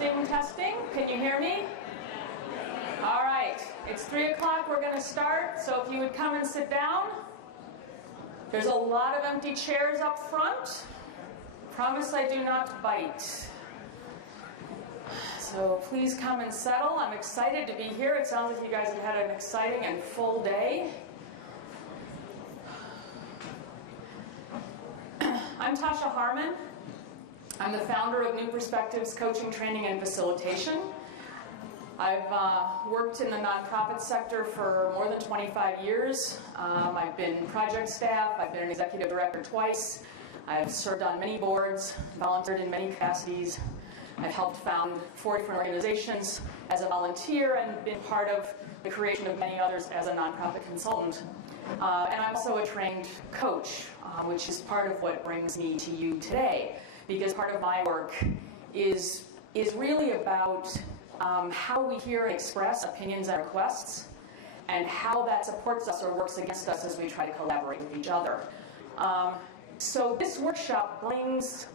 Testing, testing. Can you hear me? All right. It's 3 o'clock. We're going to start. So if you would come and sit down. There's a lot of empty chairs up front. Promise I do not bite. So please come and settle. I'm excited to be here. It sounds like you guys have had an exciting and full day. I'm Tasha Harmon. I'm the founder of New Perspectives Coaching, Training, and Facilitation. I've worked in the nonprofit sector for more than 25 years. I've been project staff. I've been an executive director twice. I've served on many boards, volunteered in many capacities. I've helped found 4 different organizations as a volunteer and been part of the creation of many others as a nonprofit consultant. And I'm also a trained coach, which is part of what brings me to you today, because part of my work is really about how we hear and express opinions and requests, and how that supports us or works against us as we try to collaborate with each other. So this workshop brings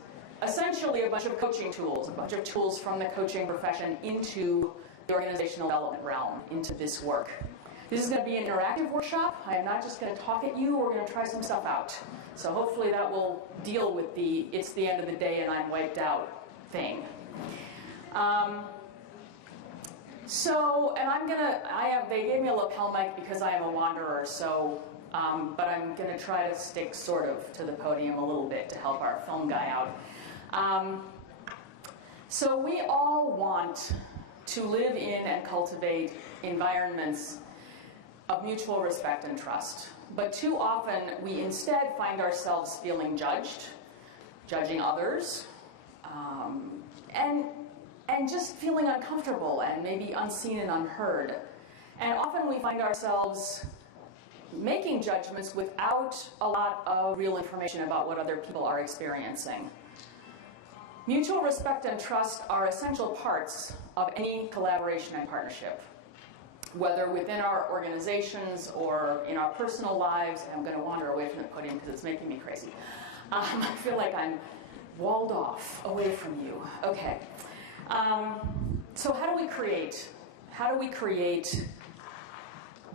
essentially a bunch of coaching tools, a bunch of tools from the coaching profession into the organizational development realm, into this work. This is going to be an interactive workshop. I am not just going to talk at you. We're going to try some stuff out. So hopefully that will deal with the "it's the end of the day and I'm wiped out" thing. They gave me a lapel mic because I am a wanderer, so, but I'm going to try to stick sort of to the podium a little bit to help our film guy out. So we all want to live in and cultivate environments of mutual respect and trust. But too often we instead find ourselves feeling judged, judging others, and just feeling uncomfortable and maybe unseen and unheard. And often we find ourselves making judgments without a lot of real information about what other people are experiencing. Mutual respect and trust are essential parts of any collaboration and partnership, whether within our organizations or in our personal lives. I'm going to wander away from the podium because it's making me crazy. I feel like I'm walled off away from you. Okay. So how do we create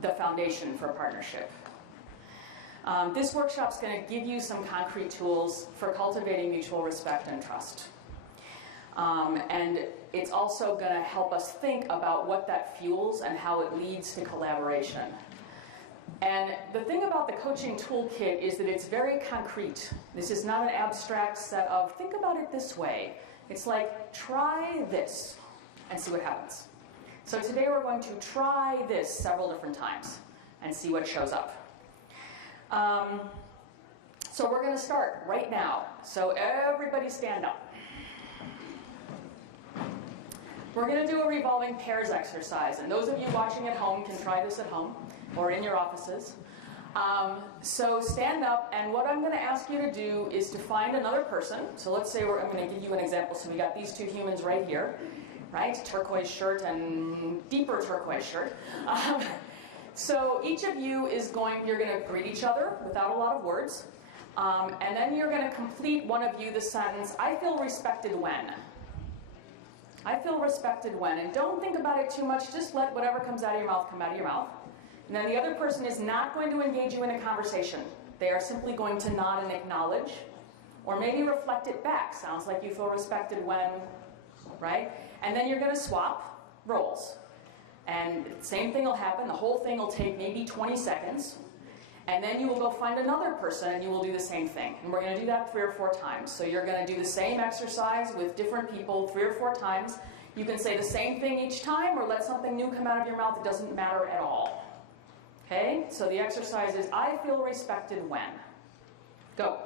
the foundation for partnership? This workshop's going to give you some concrete tools for cultivating mutual respect and trust. And it's also going to help us think about what that fuels and how it leads to collaboration. And the thing about the coaching toolkit is that it's very concrete. This is not an abstract set of, think about it this way. It's like, try this and see what happens. So today we're going to try this several different times and see what shows up. So we're going to start right now. So everybody stand up. We're going to do a revolving pairs exercise, and those of you watching at home can try this at home or in your offices. So stand up, and what I'm going to ask you to do is to find another person. So let's say I'm going to give you an example. So we got these 2 humans right here, right? Turquoise shirt and deeper turquoise shirt. So each of you you're going to greet each other without a lot of words, and then you're going to complete, one of you, the sentence, "I feel respected when." I feel respected when. And don't think about it too much. Just let whatever comes out of your mouth come out of your mouth. And then the other person is not going to engage you in a conversation. They are simply going to nod and acknowledge, or maybe reflect it back. Sounds like you feel respected when, right? And then you're going to swap roles. And the same thing will happen. The whole thing will take maybe 20 seconds. And then you will go find another person and you will do the same thing. And we're going to do that 3 or 4 times. So you're going to do the same exercise with different people 3 or 4 times. You can say the same thing each time or let something new come out of your mouth. It doesn't matter at all. Okay? So the exercise is, I feel respected when. Go.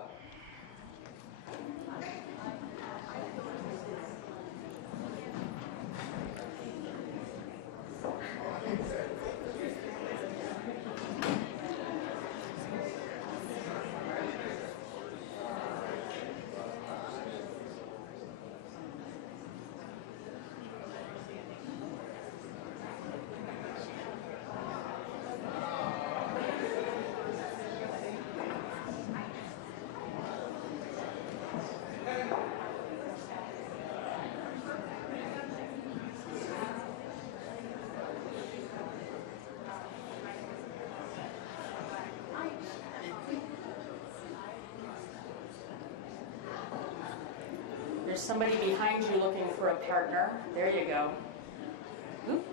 somebody behind you looking for a partner. There you go. Oop.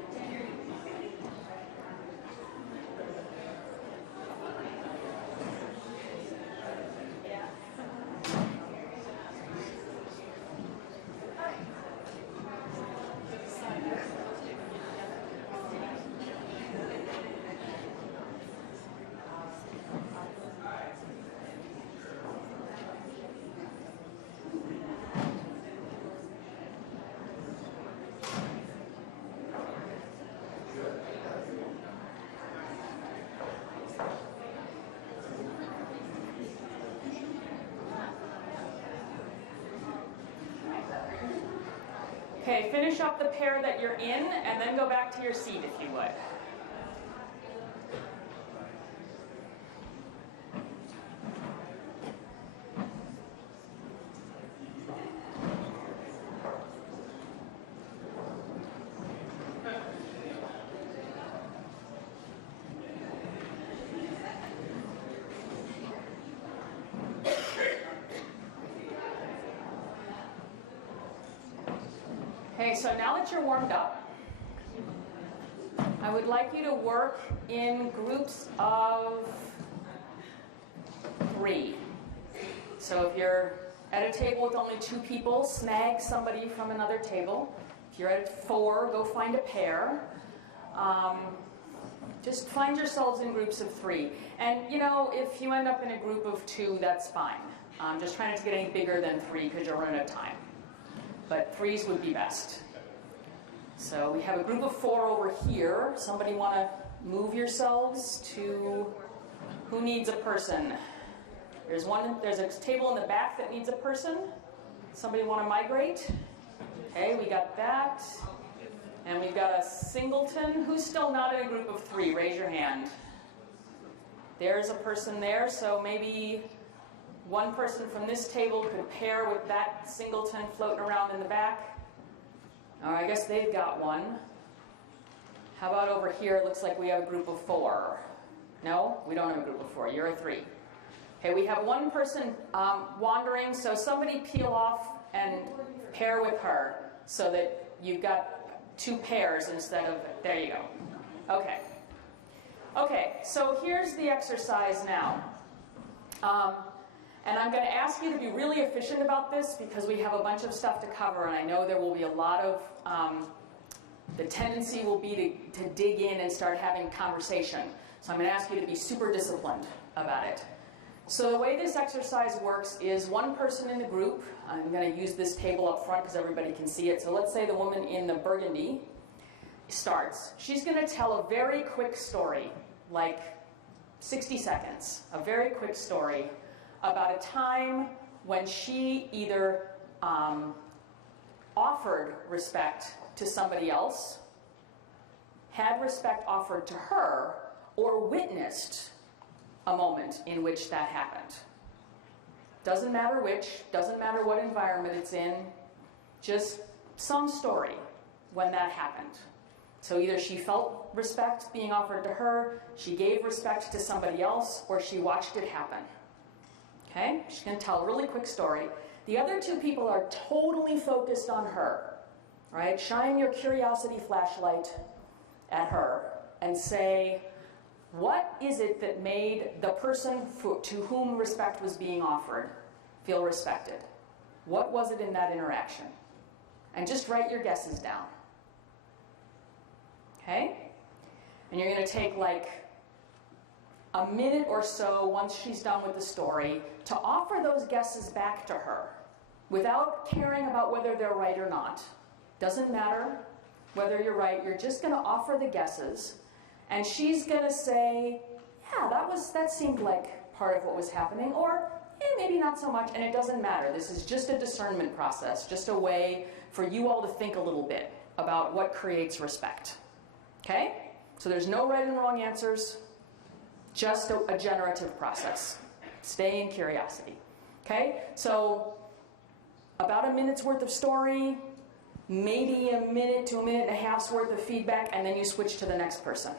Okay, finish up the pair that you're in, and then go back to your seat if you would. Okay, so now that you're warmed up, I would like you to work in groups of 3. So if you're at a table with only 2 people, snag somebody from another table. If you're at 4, go find a pair. Just find yourselves in groups of 3. And you know, if you end up in a group of 2, that's fine. Just try not to get any bigger than 3 because you're running out of time. But 3s would be best. So we have a group of 4 over here. Somebody want to move yourselves to who needs a person? There's a table in the back that needs a person. Somebody want to migrate? Okay, we got that. And we've got a singleton. Who's still not in a group of 3? Raise your hand. There's a person there, so maybe one person from this table could pair with that singleton floating around in the back. I guess they've got one. How about over here? It looks like we have a group of 4. No, we don't have a group of 4. You're a 3. Okay, we have one person wandering, so somebody peel off and pair with her so that you've got 2 pairs instead of, there you go. Okay. Okay, so here's the exercise now. And I'm going to ask you to be really efficient about this because we have a bunch of stuff to cover, and I know there will be a lot of, the tendency will be to dig in and start having conversation. So I'm going to ask you to be super disciplined about it. So the way this exercise works is one person in the group, I'm going to use this table up front because everybody can see it. So let's say the woman in the burgundy starts. She's going to tell a very quick story, like 60 seconds, a very quick story about a time when she either offered respect to somebody else, had respect offered to her, or witnessed a moment in which that happened. Doesn't matter which, doesn't matter what environment it's in, just some story when that happened. So either she felt respect being offered to her, she gave respect to somebody else, or she watched it happen. Okay? She's going to tell a really quick story. The other 2 people are totally focused on her, right? Shine your curiosity flashlight at her and say, what is it that made the person to whom respect was being offered feel respected? What was it in that interaction? And just write your guesses down. Okay? And you're going to take like a minute or so once she's done with the story to offer those guesses back to her without caring about whether they're right or not. Doesn't matter whether you're right, you're just going to offer the guesses, and she's going to say, yeah, that seemed like part of what was happening, or maybe not so much, and it doesn't matter. This is just a discernment process, just a way for you all to think a little bit about what creates respect. Okay? So there's no right and wrong answers. Just a generative process. Stay in curiosity. Okay? So about a minute's worth of story, maybe a minute to a minute and a half's worth of feedback, and then you switch to the next person.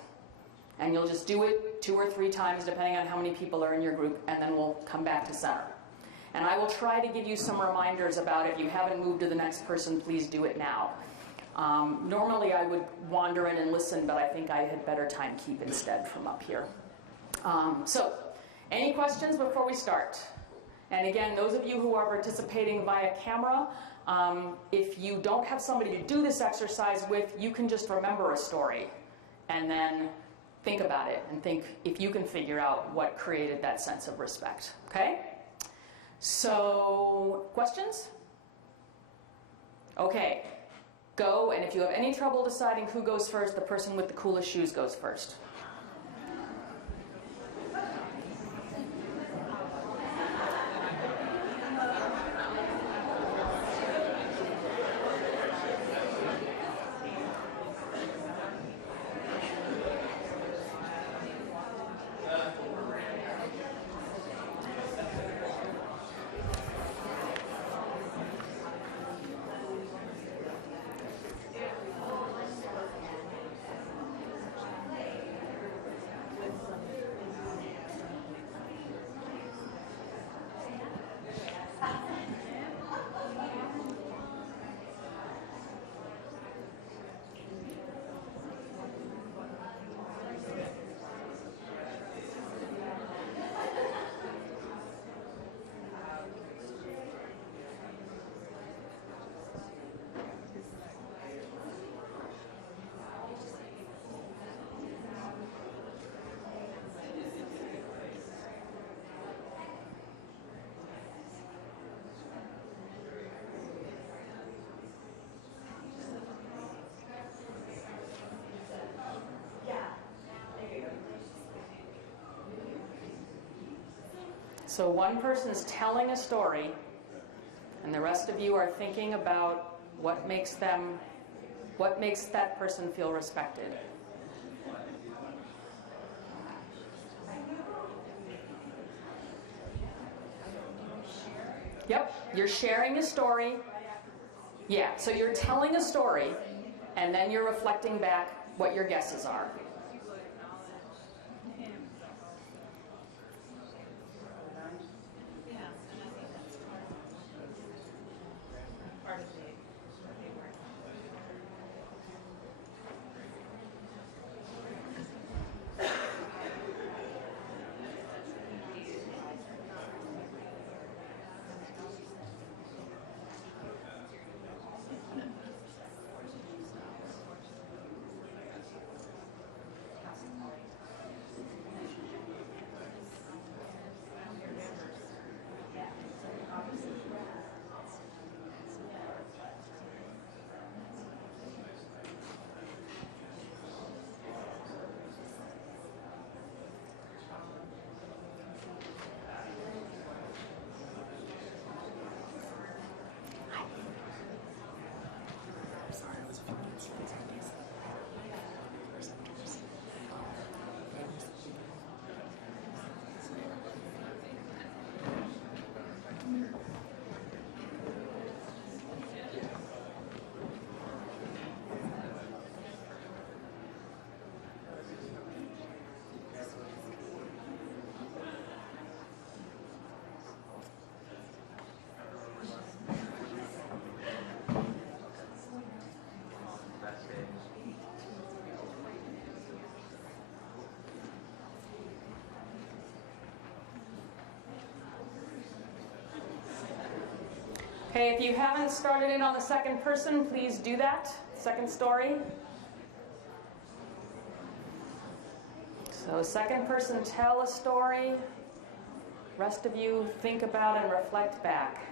And you'll just do it 2 or 3 times depending on how many people are in your group, and then we'll come back to center. And I will try to give you some reminders about if you haven't moved to the next person, please do it now. Normally I would wander in and listen, but I think I had better time keep instead from up here. So, any questions before we start? And again, those of you who are participating via camera, if you don't have somebody to do this exercise with, you can just remember a story and then think about it and think if you can figure out what created that sense of respect. Okay? So, questions? Okay. Go, and if you have any trouble deciding who goes first, the person with the coolest shoes goes first. So one person is telling a story, and the rest of you are thinking about what makes that person feel respected. Yep, you're sharing a story. Yeah, so you're telling a story, and then you're reflecting back what your guesses are. Okay, if you haven't started in on the second person, please do that. Second story. So second person, tell a story. Rest of you think about and reflect back.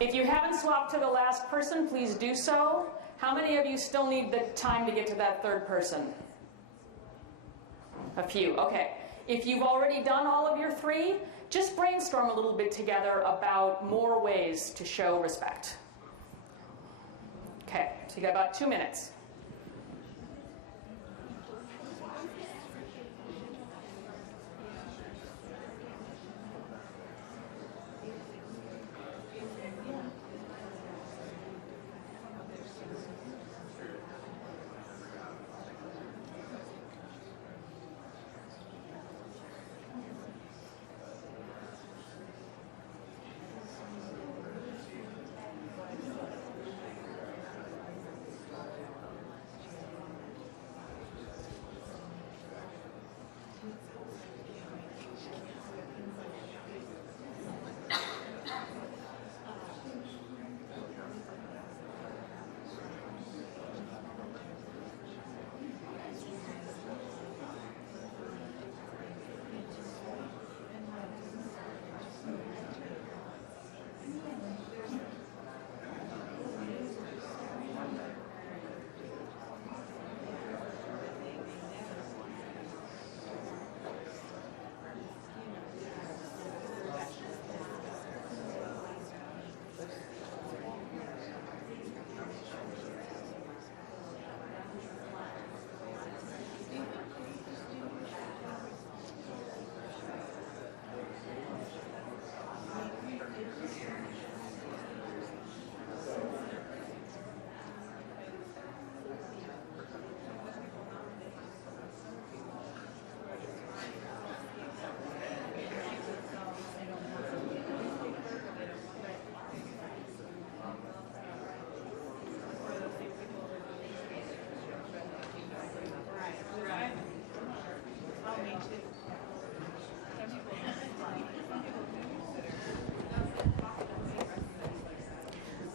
If you haven't swapped to the last person, please do so. How many of you still need the time to get to that third person? A few, okay. If you've already done all of your 3, just brainstorm a little bit together about more ways to show respect. Okay, so you got about 2 minutes.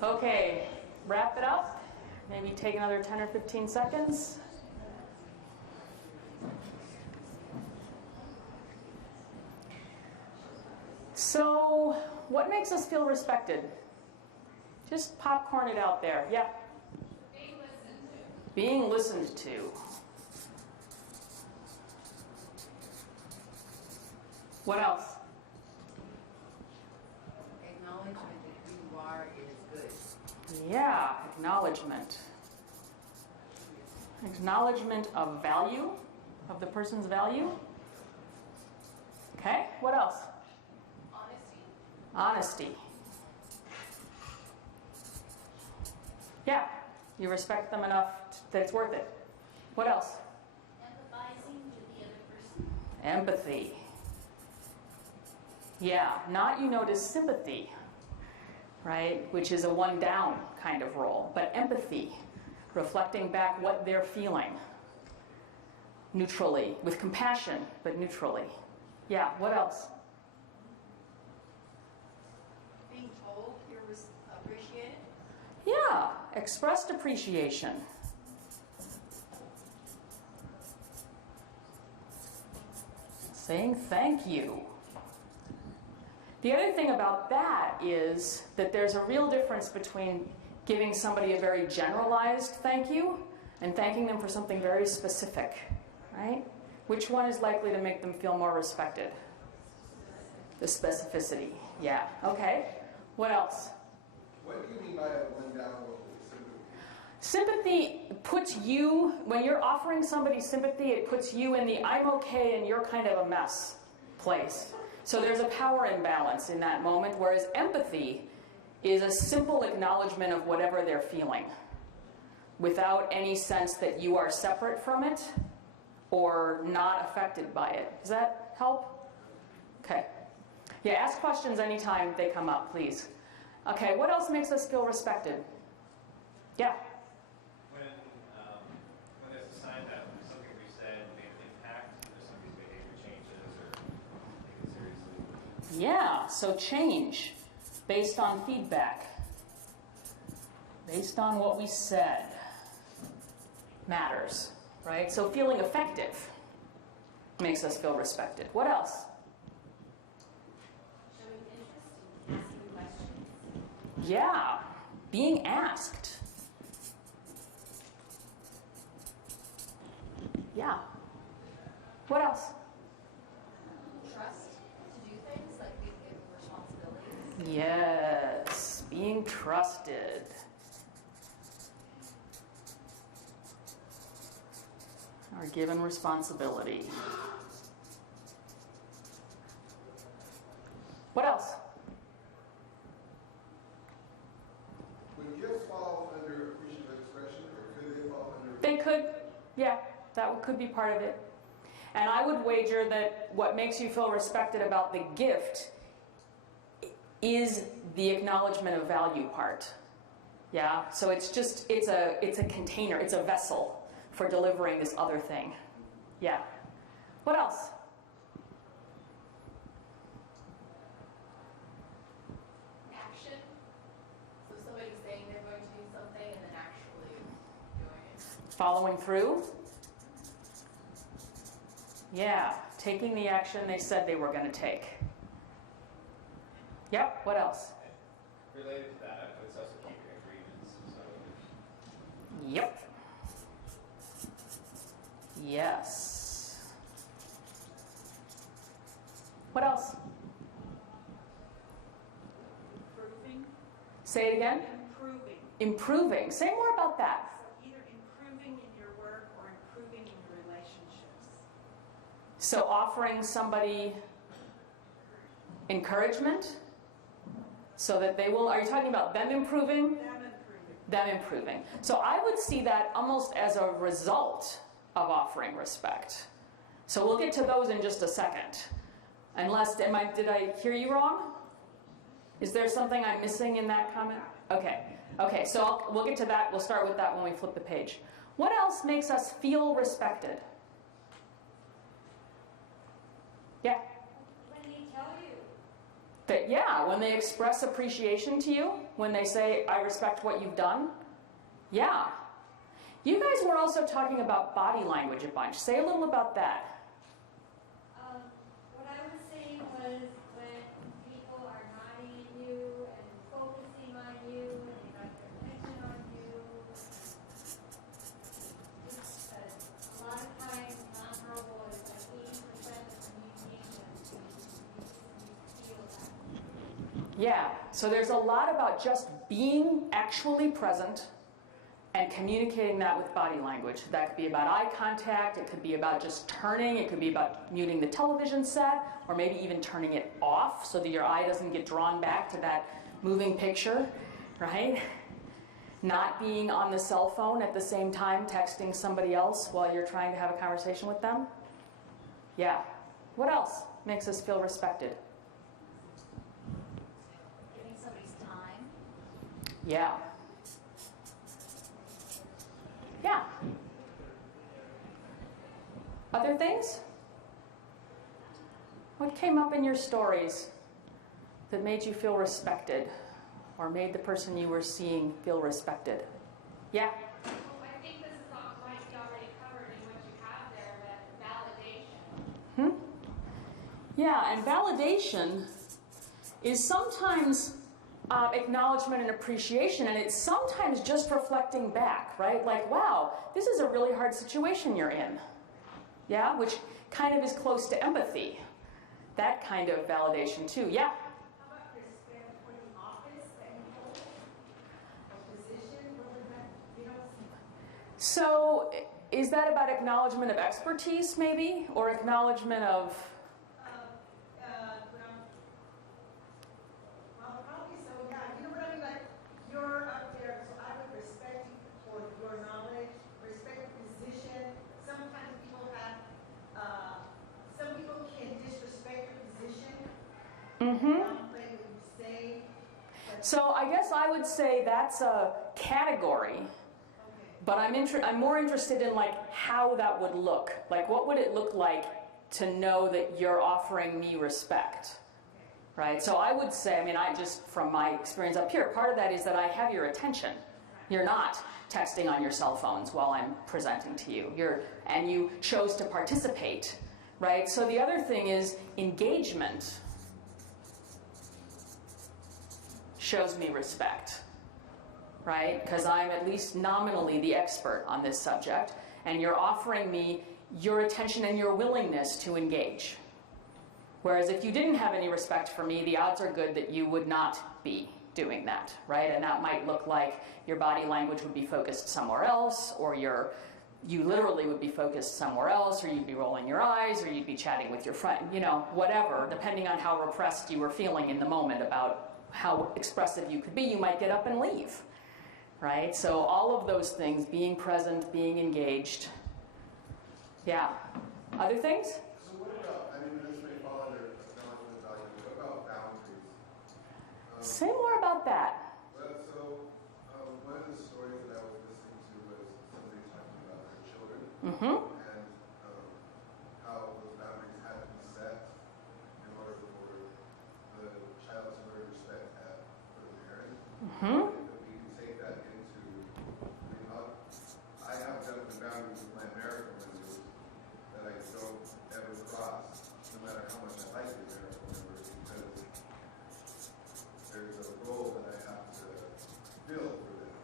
Okay, wrap it up. Maybe take another 10 or 15 seconds. So, what makes us feel respected? Just popcorn it out there. Yeah? Being listened to. What else? Acknowledgement that who you are is good. Yeah, acknowledgement. Acknowledgement of value, of the person's value. Okay, what else? Honesty. Yeah, you respect them enough that it's worth it. What else? Empathizing with the other person. Empathy. Yeah, not you notice sympathy, right? Which is a one down kind of role, but empathy, reflecting back what they're feeling. Neutrally, with compassion, but neutrally. Yeah, what else? Being told you're appreciated. Yeah, expressed appreciation. Saying thank you. The other thing about that is that there's a real difference between giving somebody a very generalized thank you and thanking them for something very specific, right? Which one is likely to make them feel more respected? The specificity. Yeah, okay. What else? What do you mean by a one down role? Sympathy puts you, when you're offering somebody sympathy, it puts you in the I'm okay and you're kind of a mess place. So there's a power imbalance in that moment, whereas empathy is a simple acknowledgement of whatever they're feeling without any sense that you are separate from it or not affected by it. Does that help? Okay. Yeah, ask questions anytime they come up, please. Okay, what else makes us feel respected? Yeah? When there's a sign that something we said made an impact, or somebody's behavior changes, or take it seriously. Yeah, so change based on feedback, based on what we said matters, right? So feeling effective makes us feel respected. What else? Showing interest, asking questions. Yeah, being asked. Yeah. What else? Trust to do things, like being given responsibilities. Yes, being trusted. Or given responsibility. What else? Would gifts fall under appreciative expression, or could they fall under? They could, yeah, that could be part of it. And I would wager that what makes you feel respected about the gift is the acknowledgement of value part. Yeah, so it's a container, it's a vessel for delivering this other thing. Yeah. What else? Action. So somebody's saying they're going to do something and then actually doing it. Following through? Yeah, taking the action they said they were going to take. Yep, what else? Related to that, it's also keeping agreements. So Yep. Yes. What else? Improving. Say it again. Improving. Improving. Say more about that. So either improving in your work or improving in your relationships. So offering somebody encouragement so that they will, are you talking about them improving? Them improving. Them improving. So I would see that almost as a result of offering respect. So we'll get to those in just a second. Unless, did I hear you wrong? Is there something I'm missing in that comment? Okay, so we'll get to that. We'll start with that when we flip the page. What else makes us feel respected? Yeah? When they tell you. That, yeah, when they express appreciation to you, when they say, I respect what you've done. Yeah. You guys were also talking about body language a bunch. Say a little about that. What I was saying was when people are nodding at you and focusing on you and they got their attention on you. Just a lot of times nonverbal is like 80% of communication. You feel that. Yeah, so there's a lot about just being actually present and communicating that with body language. That could be about eye contact, it could be about just turning, it could be about muting the television set, or maybe even turning it off so that your eye doesn't get drawn back to that moving picture, right? Not being on the cell phone at the same time texting somebody else while you're trying to have a conversation with them. Yeah. What else makes us feel respected? Giving somebody's time. Yeah. Yeah. Other things? What came up in your stories that made you feel respected or made the person you were seeing feel respected? Yeah? Well, I think this is all might be already covered in what you have there, but validation. Yeah, and validation is sometimes acknowledgement and appreciation, and it's sometimes just reflecting back, right? Like, wow, this is a really hard situation you're in. Yeah, which kind of is close to empathy. That kind of validation too. Yeah? How about respect for the office that you hold, or position, what would that, you know? So, is that about acknowledgement of expertise, maybe? Or acknowledgement of... Well, probably so, yeah, you know what I mean, like, you're up there, so I would respect you for your knowledge, respect your position. Sometimes people have, some people can disrespect your position. Downplay what you say. So I guess I would say that's a category, but I'm more interested in like how that would look. Like what would it look like to know that you're offering me respect? Right? So I would say, I mean, I just from my experience up here, part of that is that I have your attention. You're not texting on your cell phones while I'm presenting to you. And you chose to participate, right? So the other thing is engagement. shows me respect, right? Because I'm at least nominally the expert on this subject, and you're offering me your attention and your willingness to engage. Whereas if you didn't have any respect for me, the odds are good that you would not be doing that, right? And that might look like your body language would be focused somewhere else, or you literally would be focused somewhere else, or you'd be rolling your eyes, or you'd be chatting with your friend, you know, whatever, depending on how repressed you were feeling in the moment about how expressive you could be, you might get up and leave, right? So all of those things, being present, being engaged. Yeah. Other things? So what about, I mean, this may fall under acknowledgement value, what about boundaries? Say more about that. Well, so one of the stories that I was listening to was somebody talking about their children Mm-hmm. and how those boundaries had to be set in order for the child to learn respect for the parent. Mm-hmm. If we can take that into, I have definitely boundaries with my American members that I don't ever cross, no matter how much I like the American members, because there's a role that I have to fill for them.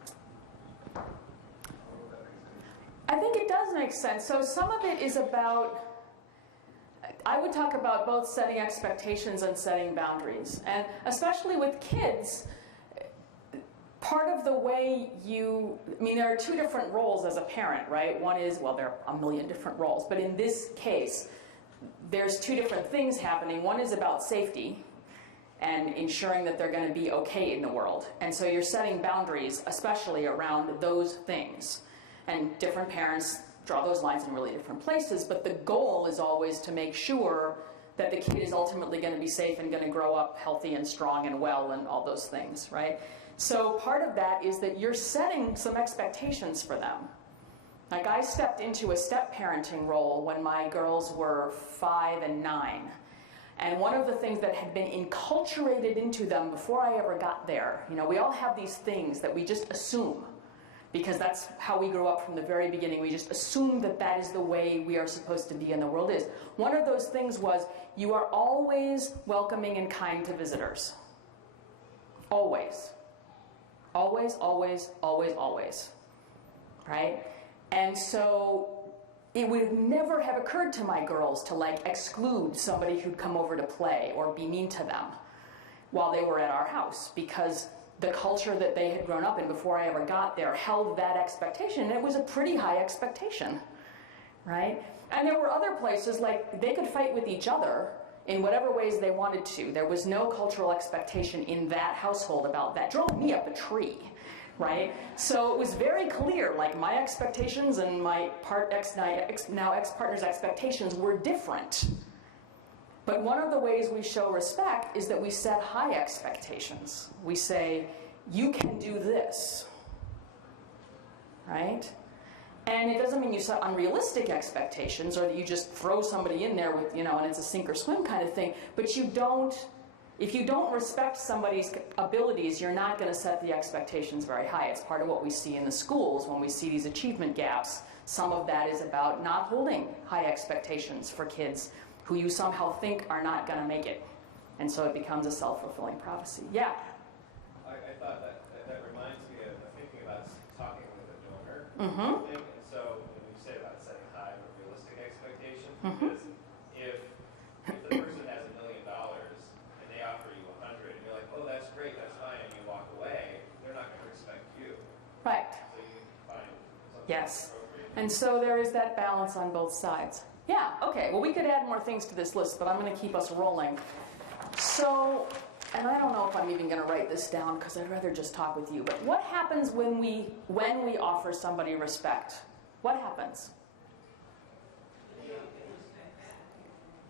I don't know if that makes any sense. I think it does make sense. So some of it is about, I would talk about both setting expectations and setting boundaries. And especially with kids, part of the way I mean, there are two different roles as a parent, right? One is, well, there are a million different roles, but in this case, there's two different things happening. One is about safety and ensuring that they're going to be okay in the world. And so you're setting boundaries, especially around those things. And different parents draw those lines in really different places, but the goal is always to make sure that the kid is ultimately going to be safe and going to grow up healthy and strong and well and all those things, right? So part of that is that you're setting some expectations for them. Like I stepped into a step-parenting role when my girls were 5 and 9. And one of the things that had been enculturated into them before I ever got there, you know, we all have these things that we just assume, because that's how we grew up from the very beginning. We just assume that that is the way we are supposed to be and the world is. One of those things was, you are always welcoming and kind to visitors. Always. Always, always, always, always. Right? And so it would never have occurred to my girls to like exclude somebody who'd come over to play or be mean to them while they were at our house, because the culture that they had grown up in before I ever got there held that expectation, and it was a pretty high expectation, right? And there were other places, like they could fight with each other in whatever ways they wanted to. There was no cultural expectation in that household about that. Drove me up a tree, right? So it was very clear, like my expectations and my now ex-partner's expectations were different. But one of the ways we show respect is that we set high expectations. We say, you can do this, right? And it doesn't mean you set unrealistic expectations or that you just throw somebody in there with, you know, and it's a sink or swim kind of thing. But you don't, if you don't respect somebody's abilities, you're not going to set the expectations very high. It's part of what we see in the schools when we see these achievement gaps. Some of that is about not holding high expectations for kids who you somehow think are not going to make it. And so it becomes a self-fulfilling prophecy. Yeah? I thought that reminds me of thinking about talking with a donor. Mm-hmm. And so when you say about setting high but realistic expectations, Mm-hmm. because if the person has $1 million and they offer you 100 and you're like, oh, that's great, that's fine, and you walk away, they're not going to respect you. Right. So you find something Yes. appropriate. And so there is that balance on both sides. Yeah, okay, well we could add more things to this list, but I'm going to keep us rolling. So, and I don't know if I'm even going to write this down because I'd rather just talk with you, but what happens when we offer somebody respect? What happens?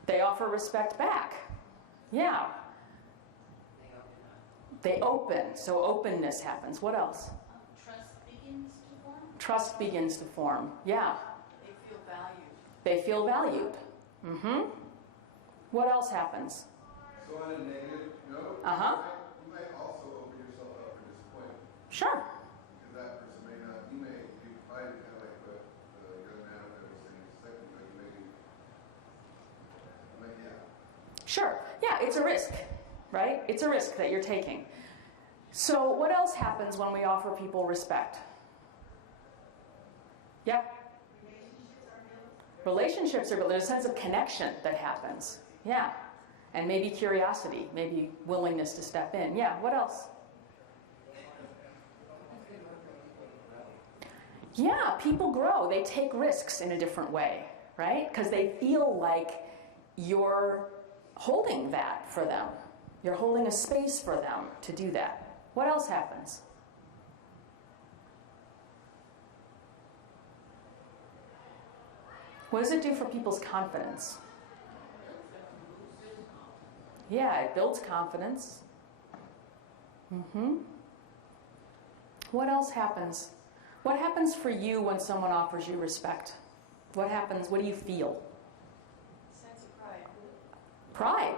They offer respect back. Yeah. They open, so openness happens. What else? Trust begins to form. Trust begins to form. Yeah. They feel valued. They feel valued. Mm-hmm. What else happens? So on a negative note, Uh-huh. you might also open yourself up for disappointment. Sure. Because that person may not, you might kind of like what the young man up there was saying a second ago, yeah. Sure. Yeah, it's a risk, right? It's a risk that you're taking. So what else happens when we offer people respect? Yeah? Relationships are built. There's a sense of connection that happens. Yeah. And maybe curiosity, maybe willingness to step in. Yeah, what else? Yeah, people grow. They take risks in a different way, right? Because they feel like you're holding that for them. You're holding a space for them to do that. What else happens? What does it do for people's confidence? Yeah, it builds confidence. What else happens? What happens for you when someone offers you respect? What happens? What do you feel? Sense of pride. Pride.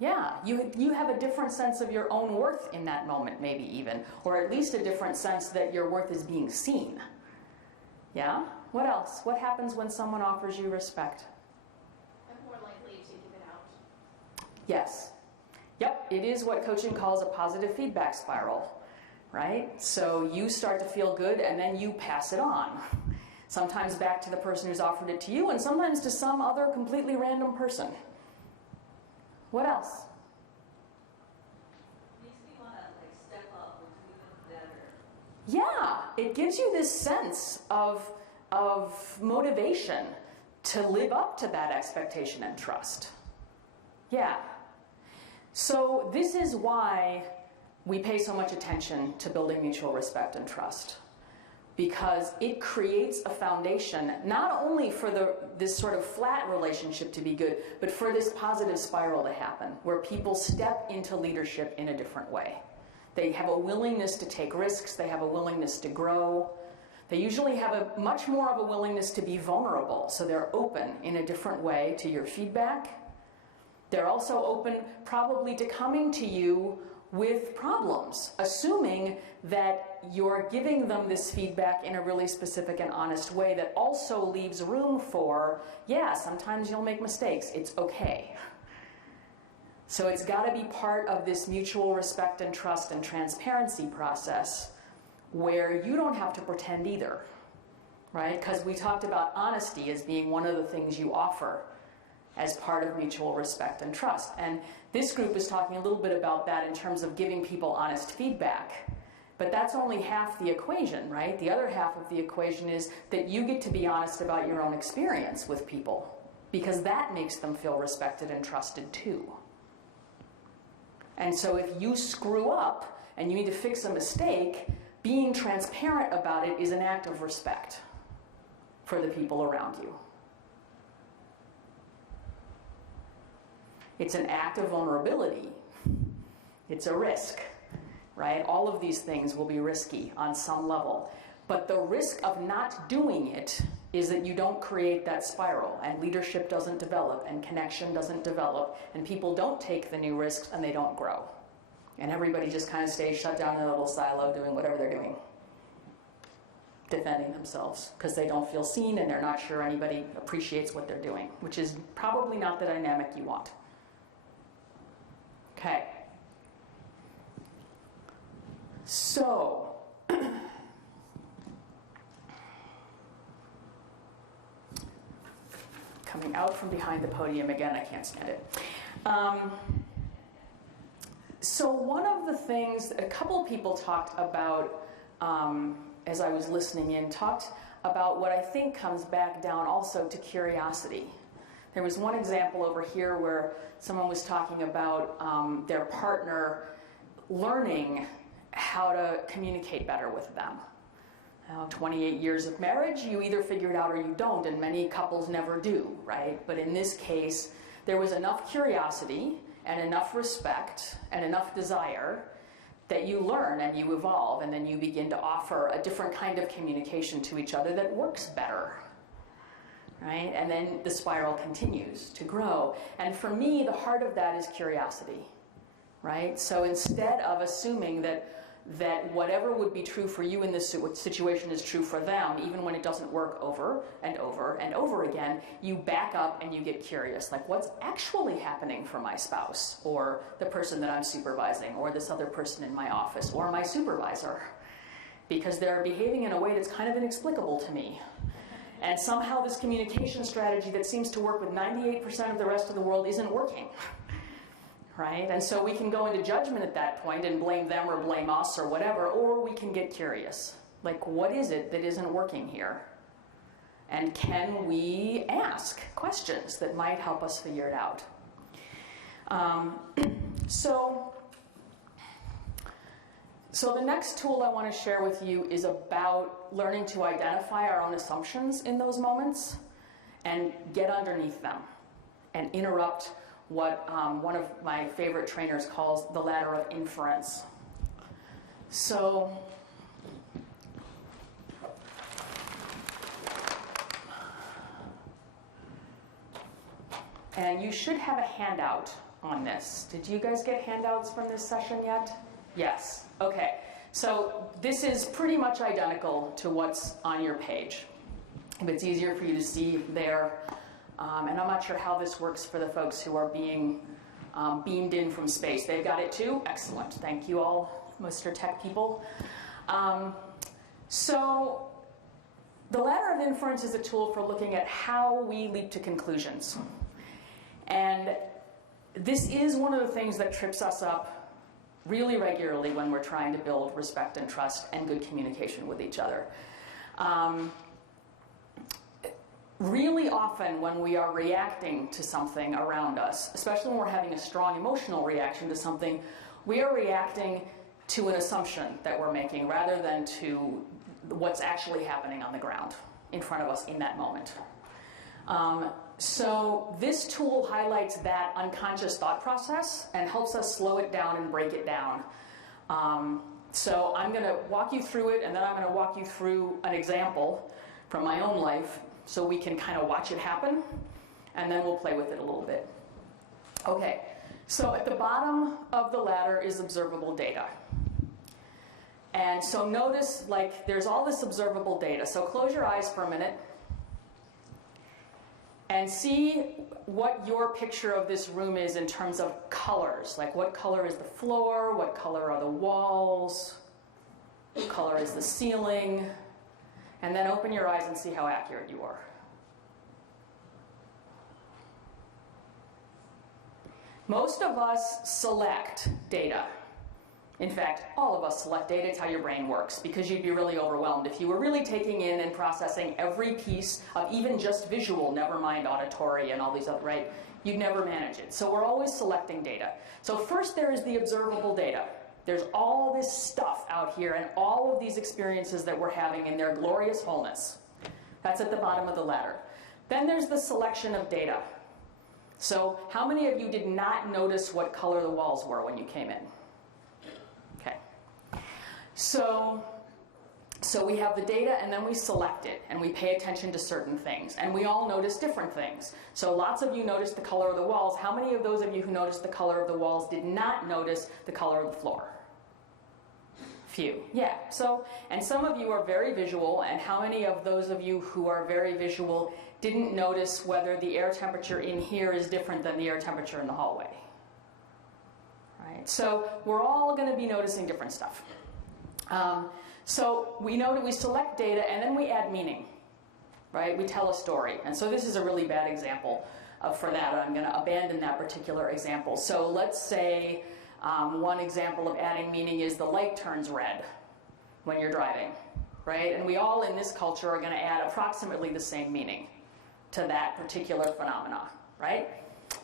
Yeah, you have a different sense of your own worth in that moment, maybe even, or at least a different sense that your worth is being seen. Yeah? What else? What happens when someone offers you respect? I'm more likely to give it out. Yes. Yep, it is what coaching calls a positive feedback spiral, right? So you start to feel good and then you pass it on. Sometimes back to the person who's offered it to you and sometimes to some other completely random person. What else? Makes me want to step up and do even better. Yeah, it gives you this sense of motivation to live up to that expectation and trust. Yeah. So this is why we pay so much attention to building mutual respect and trust. Because it creates a foundation not only for this sort of flat relationship to be good, but for this positive spiral to happen, where people step into leadership in a different way. They have a willingness to take risks, they have a willingness to grow. They usually have a much more of a willingness to be vulnerable, so they're open in a different way to your feedback. They're also open probably to coming to you with problems, assuming that you're giving them this feedback in a really specific and honest way that also leaves room for, yeah, sometimes you'll make mistakes, it's okay. So it's got to be part of this mutual respect and trust and transparency process where you don't have to pretend either, right? Because we talked about honesty as being one of the things you offer as part of mutual respect and trust. And this group is talking a little bit about that in terms of giving people honest feedback. But that's only half the equation, right? The other half of the equation is that you get to be honest about your own experience with people, because that makes them feel respected and trusted too. And so if you screw up and you need to fix a mistake, being transparent about it is an act of respect for the people around you. It's an act of vulnerability. It's a risk, right? All of these things will be risky on some level. But the risk of not doing it is that you don't create that spiral, and leadership doesn't develop, and connection doesn't develop, and people don't take the new risks, and they don't grow. And everybody just kind of stays shut down in a little silo doing whatever they're doing, defending themselves, because they don't feel seen and they're not sure anybody appreciates what they're doing, which is probably not the dynamic you want. Okay. So, coming out from behind the podium again, I can't stand it. So one of the things, a couple people talked about, as I was listening in, talked about what I think comes back down also to curiosity. There was one example over here where someone was talking about their partner learning how to communicate better with them. 28 years of marriage, you either figure it out or you don't, and many couples never do, right? But in this case, there was enough curiosity and enough respect and enough desire that you learn and you evolve, and then you begin to offer a different kind of communication to each other that works better, right? And then the spiral continues to grow. And for me, the heart of that is curiosity, right? So instead of assuming that that whatever would be true for you in this situation is true for them, even when it doesn't work over and over and over again, you back up and you get curious, like what's actually happening for my spouse or the person that I'm supervising or this other person in my office or my supervisor, because they're behaving in a way that's kind of inexplicable to me. And somehow this communication strategy that seems to work with 98% of the rest of the world isn't working. Right? And so we can go into judgment at that point and blame them or blame us or whatever, or we can get curious. Like, what is it that isn't working here? And can we ask questions that might help us figure it out? So the next tool I want to share with you is about learning to identify our own assumptions in those moments and get underneath them and interrupt what one of my favorite trainers calls the ladder of inference. So, and you should have a handout on this. Did you guys get handouts from this session yet? Yes. Okay. So this is pretty much identical to what's on your page. If it's easier for you to see there. And I'm not sure how this works for the folks who are being beamed in from space. They've got it too? Excellent. Thank you all, Mr. Tech people. So the ladder of inference is a tool for looking at how we leap to conclusions. And this is one of the things that trips us up really regularly when we're trying to build respect and trust and good communication with each other. Really often when we are reacting to something around us, especially when we're having a strong emotional reaction to something, we are reacting to an assumption that we're making rather than to what's actually happening on the ground in front of us in that moment. So this tool highlights that unconscious thought process and helps us slow it down and break it down. So I'm going to walk you through it, and then I'm going to walk you through an example from my own life so we can kind of watch it happen, and then we'll play with it a little bit. Okay, so at the bottom of the ladder is observable data. And so notice, like, there's all this observable data. So close your eyes for a minute and see what your picture of this room is in terms of colors. Like, what color is the floor? What color are the walls? What color is the ceiling? And then open your eyes and see how accurate you are. Most of us select data. In fact, all of us select data. It's how your brain works, because you'd be really overwhelmed if you were really taking in and processing every piece of even just visual, never mind auditory and all these other, right? You'd never manage it. So we're always selecting data. So first there is the observable data. There's all this stuff out here and all of these experiences that we're having in their glorious wholeness. That's at the bottom of the ladder. Then there's the selection of data. So how many of you did not notice what color the walls were when you came in? Okay. So we have the data, and then we select it, and we pay attention to certain things. And we all notice different things. So lots of you noticed the color of the walls. How many of those of you who noticed the color of the walls did not notice the color of the floor? Few. Yeah. So, and some of you are very visual, and how many of those of you who are very visual didn't notice whether the air temperature in here is different than the air temperature in the hallway? Right? So we're all going to be noticing different stuff. So we know that we select data, and then we add meaning, right? We tell a story. And so this is a really bad example for that. I'm going to abandon that particular example. So let's say one example of adding meaning is the light turns red when you're driving, right? And we all in this culture are going to add approximately the same meaning to that particular phenomena, right?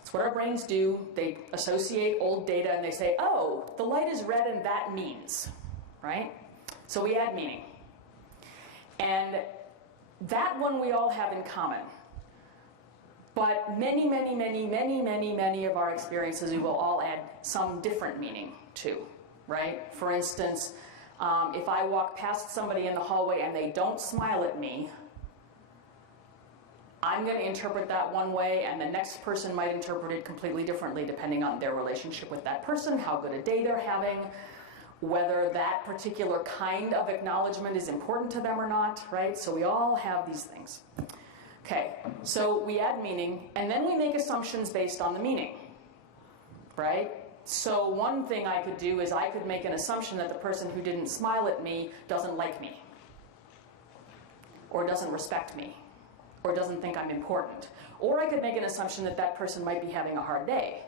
It's what our brains do. They associate old data and they say, oh, the light is red and that means, right? So we add meaning. And that one we all have in common. But many of our experiences we will all add some different meaning to, right? For instance, if I walk past somebody in the hallway and they don't smile at me, I'm going to interpret that one way, and the next person might interpret it completely differently depending on their relationship with that person, how good a day they're having, whether that particular kind of acknowledgement is important to them or not, right? So we all have these things. Okay, so we add meaning, and then we make assumptions based on the meaning, right? So one thing I could do is I could make an assumption that the person who didn't smile at me doesn't like me, or doesn't respect me, or doesn't think I'm important. Or I could make an assumption that that person might be having a hard day.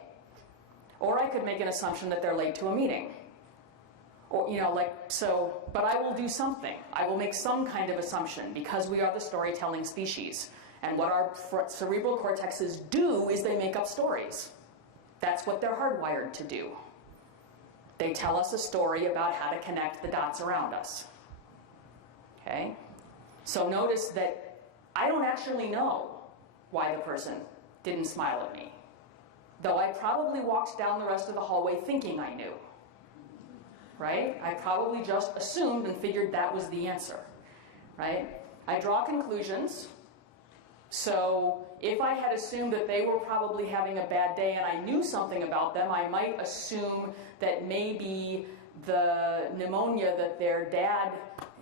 Or I could make an assumption that they're late to a meeting. Or, you know, like, so, but I will do something. I will make some kind of assumption because we are the storytelling species. And what our cerebral cortexes do is they make up stories. That's what they're hardwired to do. They tell us a story about how to connect the dots around us. Okay? So notice that I don't actually know why the person didn't smile at me, though I probably walked down the rest of the hallway thinking I knew. Right? I probably just assumed and figured that was the answer. Right? I draw conclusions. So if I had assumed that they were probably having a bad day and I knew something about them, I might assume that maybe the pneumonia that their dad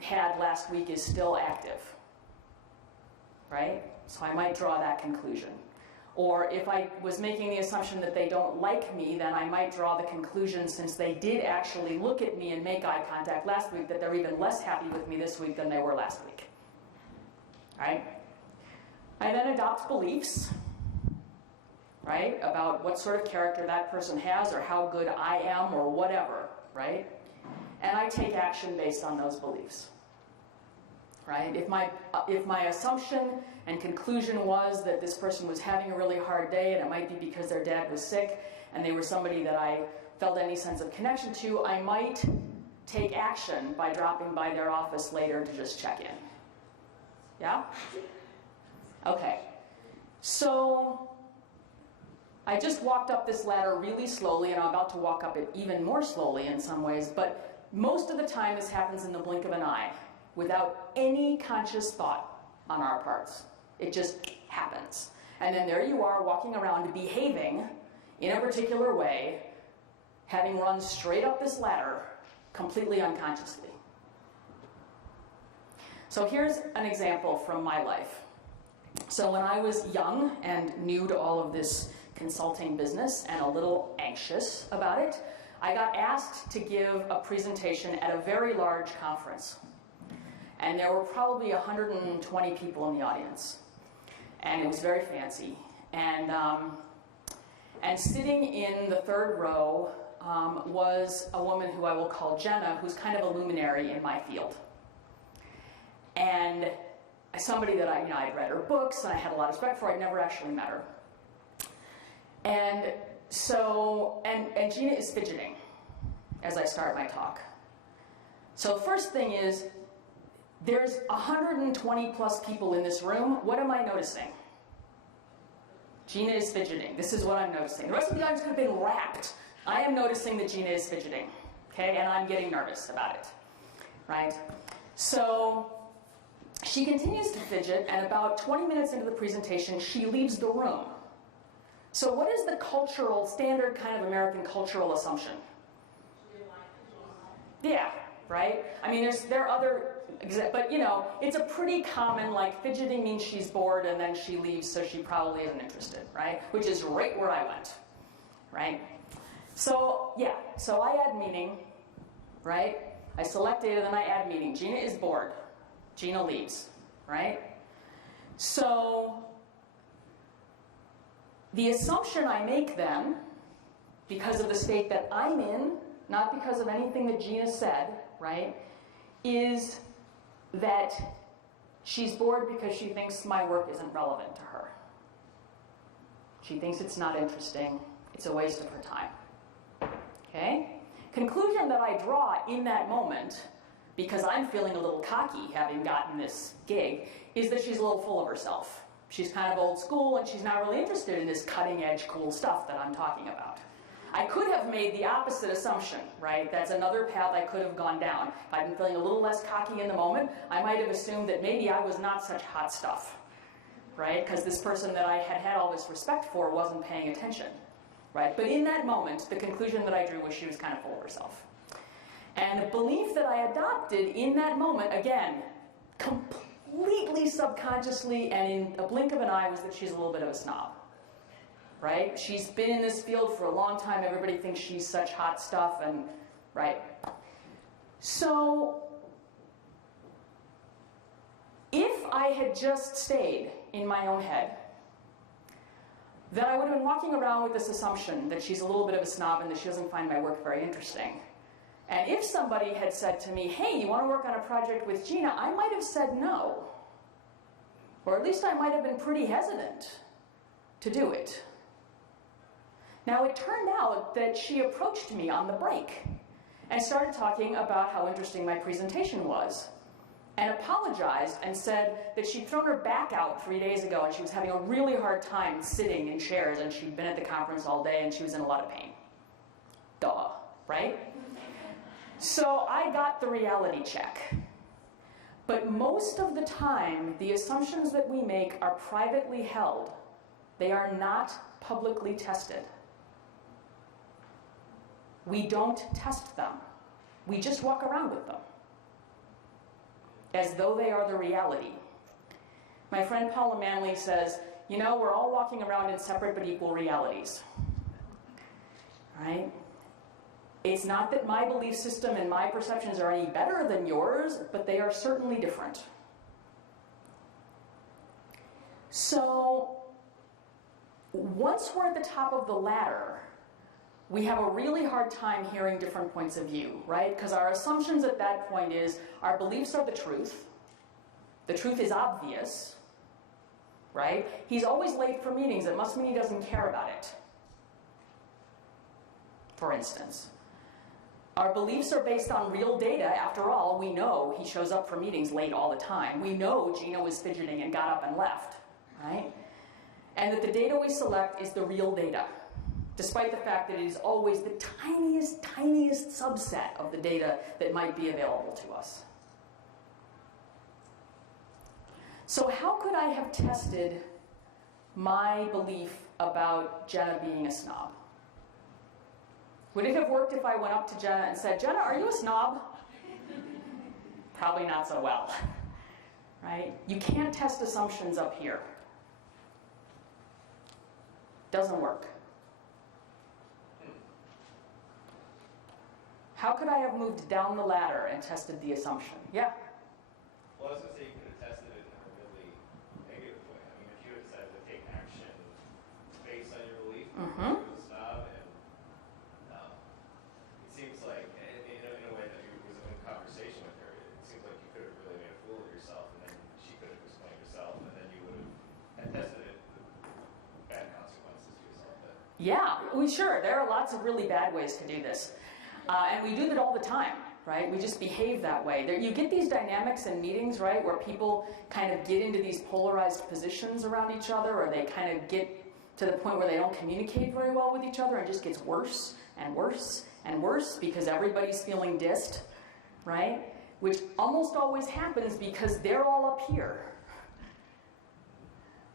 had last week is still active. Right? So I might draw that conclusion. Or if I was making the assumption that they don't like me, then I might draw the conclusion, since they did actually look at me and make eye contact last week, that they're even less happy with me this week than they were last week. Right? I then adopt beliefs, right, about what sort of character that person has or how good I am or whatever, right? And I take action based on those beliefs. Right? If my assumption and conclusion was that this person was having a really hard day and it might be because their dad was sick and they were somebody that I felt any sense of connection to, I might take action by dropping by their office later to just check in. Yeah? Okay. So I just walked up this ladder really slowly, and I'm about to walk up it even more slowly in some ways, but most of the time this happens in the blink of an eye, without any conscious thought on our parts. It just happens. And then there you are walking around behaving in a particular way, having run straight up this ladder completely unconsciously. So here's an example from my life. So when I was young and new to all of this consulting business and a little anxious about it, I got asked to give a presentation at a very large conference. And there were probably 120 people in the audience. And it was very fancy. And sitting in the third row was a woman who I will call Jenna, who's kind of a luminary in my field. And somebody that I'd read her books and I had a lot of respect for. I'd never actually met her. And so, and Gina is fidgeting as I start my talk. So the first thing is, there's 120 plus people in this room. What am I noticing? Gina is fidgeting. This is what I'm noticing. The rest of the audience could have been rapt. I am noticing that Gina is fidgeting, okay? And I'm getting nervous about it, right? So she continues to fidget, and about 20 minutes into the presentation, she leaves the room. So what is the cultural, standard kind of American cultural assumption? Yeah, right? I mean, there are other, but you know, it's a pretty common, like, fidgeting means she's bored and then she leaves, so she probably isn't interested, right? Which is right where I went, right? So, yeah, so I add meaning, right? I select data, then I add meaning. Gina is bored. Gina leaves, right? So the assumption I make then, because of the state that I'm in, not because of anything that Gina said, right, is that she's bored because she thinks my work isn't relevant to her. She thinks it's not interesting. It's a waste of her time. Okay? Conclusion that I draw in that moment, because I'm feeling a little cocky having gotten this gig, is that she's a little full of herself. She's kind of old school and she's not really interested in this cutting edge cool stuff that I'm talking about. I could have made the opposite assumption, right? That's another path I could have gone down. If I'd been feeling a little less cocky in the moment, I might have assumed that maybe I was not such hot stuff, right? Because this person that I had all this respect for wasn't paying attention, right? But in that moment, the conclusion that I drew was she was kind of full of herself. And a belief that I adopted in that moment, again, completely subconsciously and in a blink of an eye, was that she's a little bit of a snob. Right? She's been in this field for a long time. Everybody thinks she's such hot stuff, and right? So, if I had just stayed in my own head, then I would have been walking around with this assumption that she's a little bit of a snob and that she doesn't find my work very interesting. And if somebody had said to me, hey, you want to work on a project with Gina, I might have said no. Or at least I might have been pretty hesitant to do it. Now, it turned out that she approached me on the break and started talking about how interesting my presentation was, and apologized and said that she'd thrown her back out 3 days ago and she was having a really hard time sitting in chairs, and she'd been at the conference all day and she was in a lot of pain. Duh, right? So I got the reality check. But most of the time, the assumptions that we make are privately held. They are not publicly tested. We don't test them. We just walk around with them as though they are the reality. My friend Paula Manley says, you know, we're all walking around in separate but equal realities. Right? It's not that my belief system and my perceptions are any better than yours, but they are certainly different. So, once we're at the top of the ladder, we have a really hard time hearing different points of view, right? Because our assumptions at that point is our beliefs are the truth. The truth is obvious, right? He's always late for meetings. It must mean he doesn't care about it, for instance. Our beliefs are based on real data. After all, we know he shows up for meetings late all the time. We know Gina was fidgeting and got up and left, right? And that the data we select is the real data, despite the fact that it is always the tiniest, tiniest subset of the data that might be available to us. So how could I have tested my belief about Jenna being a snob? Would it have worked if I went up to Jenna and said, Jenna, are you a snob? Probably not so well, right? You can't test assumptions up here. Doesn't work. How could I have moved down the ladder and tested the assumption? Yeah? Well, I was going to say you could have tested it in a really negative way. I mean, if you had decided to take action based on your belief, you were a snob, and it seems like, in a way that you was in conversation with her, it seems like you could have really made a fool of yourself, and then she could have explained herself, and then you would have tested it with bad consequences to yourself. But yeah, sure. There are lots of really bad ways to do this. And we do that all the time, right? We just behave that way. You get these dynamics in meetings, right, where people kind of get into these polarized positions around each other, or they kind of get to the point where they don't communicate very well with each other, and it just gets worse and worse and worse because everybody's feeling dissed, right? Which almost always happens because they're all up here.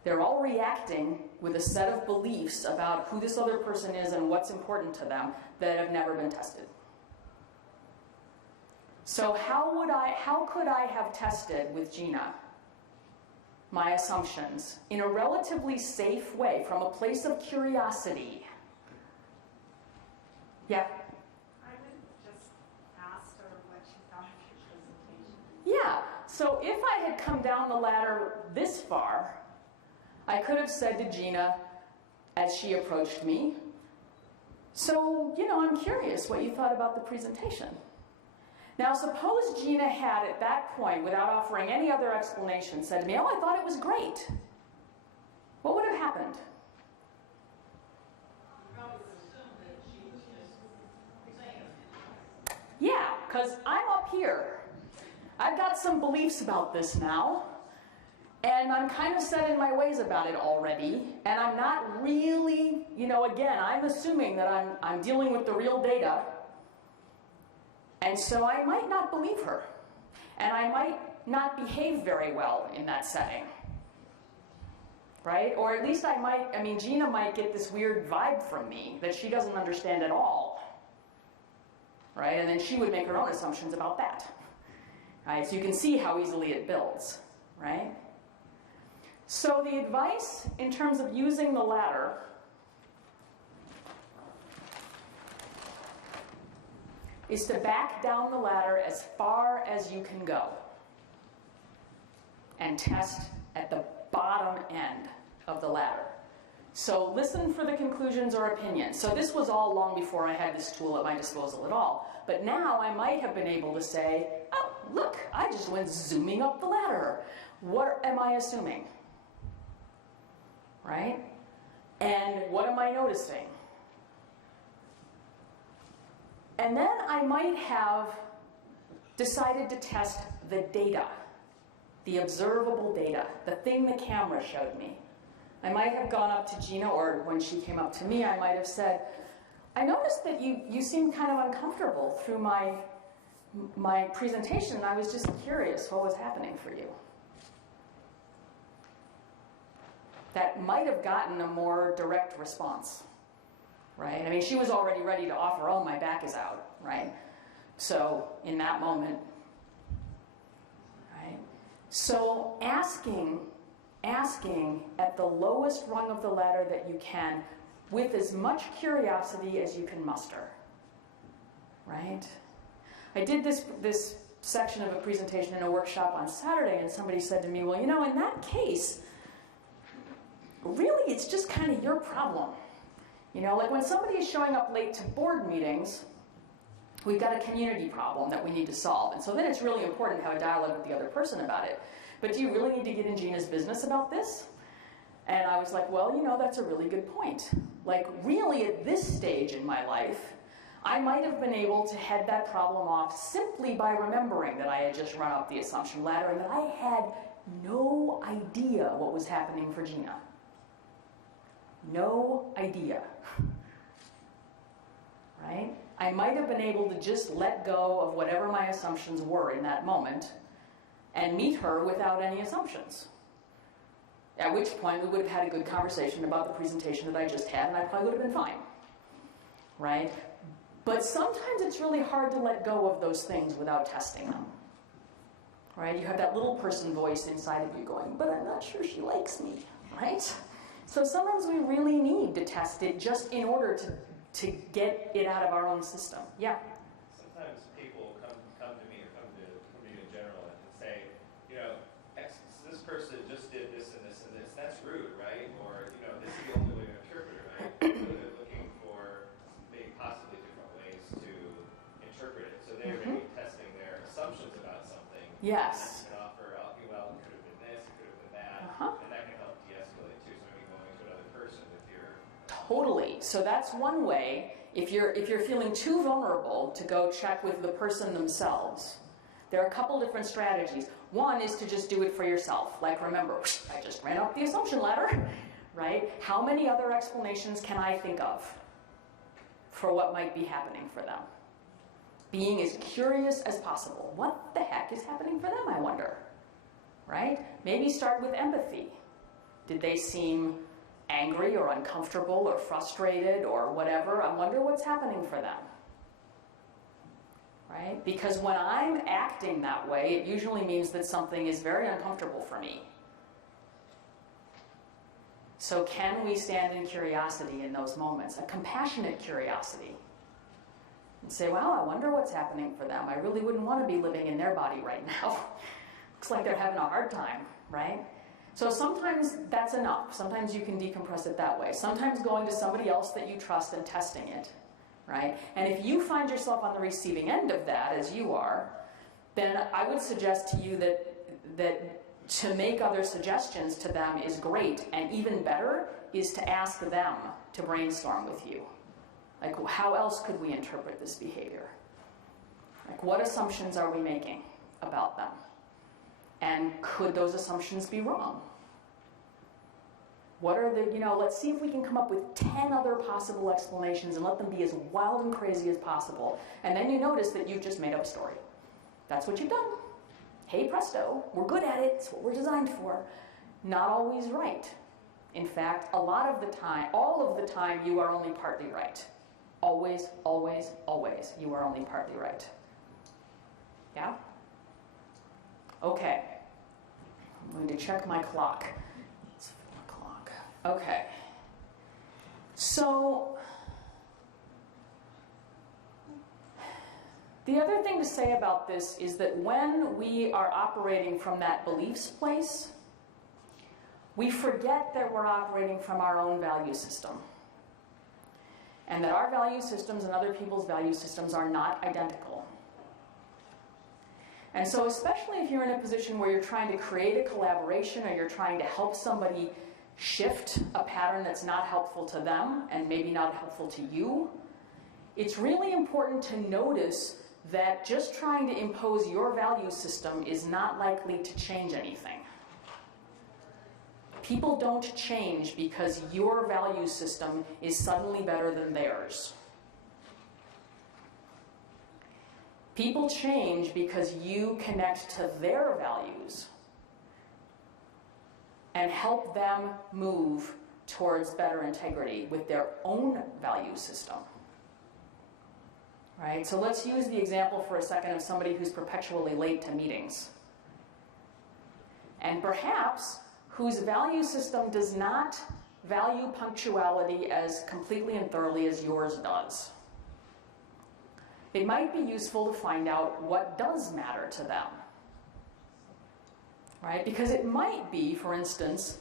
They're all reacting with a set of beliefs about who this other person is and what's important to them that have never been tested. So how could I have tested with Gina my assumptions in a relatively safe way from a place of curiosity? Yeah? I would just ask her what she thought of your presentation. Yeah. So if I had come down the ladder this far, I could have said to Gina as she approached me, so, I'm curious what you thought about the presentation. Now, suppose Gina had, at that point, without offering any other explanation, said to me, oh, I thought it was great. What would have happened? Yeah, because I'm up here. I've got some beliefs about this now, and I'm kind of set in my ways about it already, and I'm not really, again, I'm assuming that I'm dealing with the real data. And so I might not believe her. And I might not behave very well in that setting. Right? Or at least Gina might get this weird vibe from me that she doesn't understand at all. right? And then she would make her own assumptions about that, right? So you can see how easily it builds, right? So the advice in terms of using the ladder is to back down the ladder as far as you can go and test at the bottom end of the ladder. So listen for the conclusions or opinions. So this was all long before I had this tool at my disposal at all. But now I might have been able to say, oh, look, I just went zooming up the ladder. What am I assuming? Right? And what am I noticing? And then I might have decided to test the data, the observable data, the thing the camera showed me. I might have gone up to Gina, or when she came up to me, I might have said, I noticed that you seemed kind of uncomfortable through my presentation, and I was just curious what was happening for you. That might have gotten a more direct response, right? I mean, she was already ready to offer, oh, my back is out, right? So in that moment, right? So asking at the lowest rung of the ladder that you can with as much curiosity as you can muster, right? I did this section of a presentation in a workshop on Saturday, and somebody said to me, well, you know, in that case, really it's just kind of your problem. You know, like when somebody is showing up late to board meetings, we've got a community problem that we need to solve. And so then it's really important to have a dialogue with the other person about it. But do you really need to get in Gina's business about this? And I was like, well, you know, that's a really good point. Like, really at this stage in my life, I might have been able to head that problem off simply by remembering that I had just run up the assumption ladder and that I had no idea what was happening for Gina. No idea. Right? I might have been able to just let go of whatever my assumptions were in that moment and meet her without any assumptions. At which point we would have had a good conversation about the presentation that I just had, and I probably would have been fine. Right? But sometimes it's really hard to let go of those things without testing them. Right? You have that little person voice inside of you going, but I'm not sure she likes me. Right? So sometimes we really need to test it just in order to get it out of our own system. Yeah? Sometimes people come to me or come to you in general and say, you know, this person just did this and this and this. That's rude, right? Or, you know, this is the only way to interpret it, right? They're looking for maybe possibly different ways to interpret it. So they're maybe testing their assumptions about something. Yes. And you can offer, well, it could have been this, it could have been that. And that can help de-escalate too. So maybe going to another person if you're... Totally. So that's one way. If you're feeling too vulnerable to go check with the person themselves, there are a couple different strategies. One is to just do it for yourself. Like, remember, I just ran up the assumption ladder, right? How many other explanations can I think of for what might be happening for them? Being as curious as possible. What the heck is happening for them, I wonder? Right? Maybe start with empathy. Did they seem angry or uncomfortable or frustrated or whatever? I wonder what's happening for them. Right? Because when I'm acting that way, it usually means that something is very uncomfortable for me. So can we stand in curiosity in those moments? A compassionate curiosity. And say, wow, I wonder what's happening for them. I really wouldn't want to be living in their body right now. Looks like they're having a hard time, right? So sometimes that's enough. Sometimes you can decompress it that way. Sometimes going to somebody else that you trust and testing it, right? And if you find yourself on the receiving end of that, as you are, then I would suggest to you that to make other suggestions to them is great. And even better is to ask them to brainstorm with you. Like, how else could we interpret this behavior? Like, what assumptions are we making about them? And could those assumptions be wrong? What are the, let's see if we can come up with 10 other possible explanations and let them be as wild and crazy as possible. And then you notice that you've just made up a story. That's what you've done. Hey presto, we're good at it, it's what we're designed for. Not always right. In fact, a lot of the time, all of the time, you are only partly right. Always, always, always, you are only partly right. Yeah? Okay. I'm going to check my clock. It's 4 o'clock. Okay. So, the other thing to say about this is that when we are operating from that beliefs place, we forget that we're operating from our own value system. And that our value systems and other people's value systems are not identical. And so especially if you're in a position where you're trying to create a collaboration or you're trying to help somebody shift a pattern that's not helpful to them and maybe not helpful to you, it's really important to notice that just trying to impose your value system is not likely to change anything. People don't change because your value system is suddenly better than theirs. People change because you connect to their values and help them move towards better integrity with their own value system. Right? So let's use the example for a second of somebody who's perpetually late to meetings. And perhaps whose value system does not value punctuality as completely and thoroughly as yours does. It might be useful to find out what does matter to them. Right? Because it might be, for instance,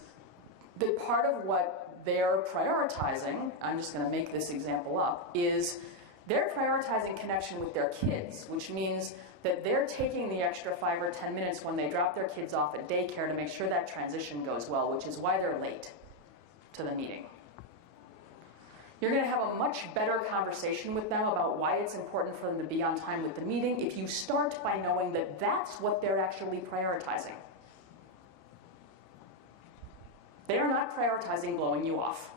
that part of what they're prioritizing, I'm just going to make this example up, is they're prioritizing connection with their kids, which means that they're taking the extra 5 or 10 minutes when they drop their kids off at daycare to make sure that transition goes well, which is why they're late to the meeting. You're going to have a much better conversation with them about why it's important for them to be on time with the meeting if you start by knowing that that's what they're actually prioritizing. They are not prioritizing blowing you off,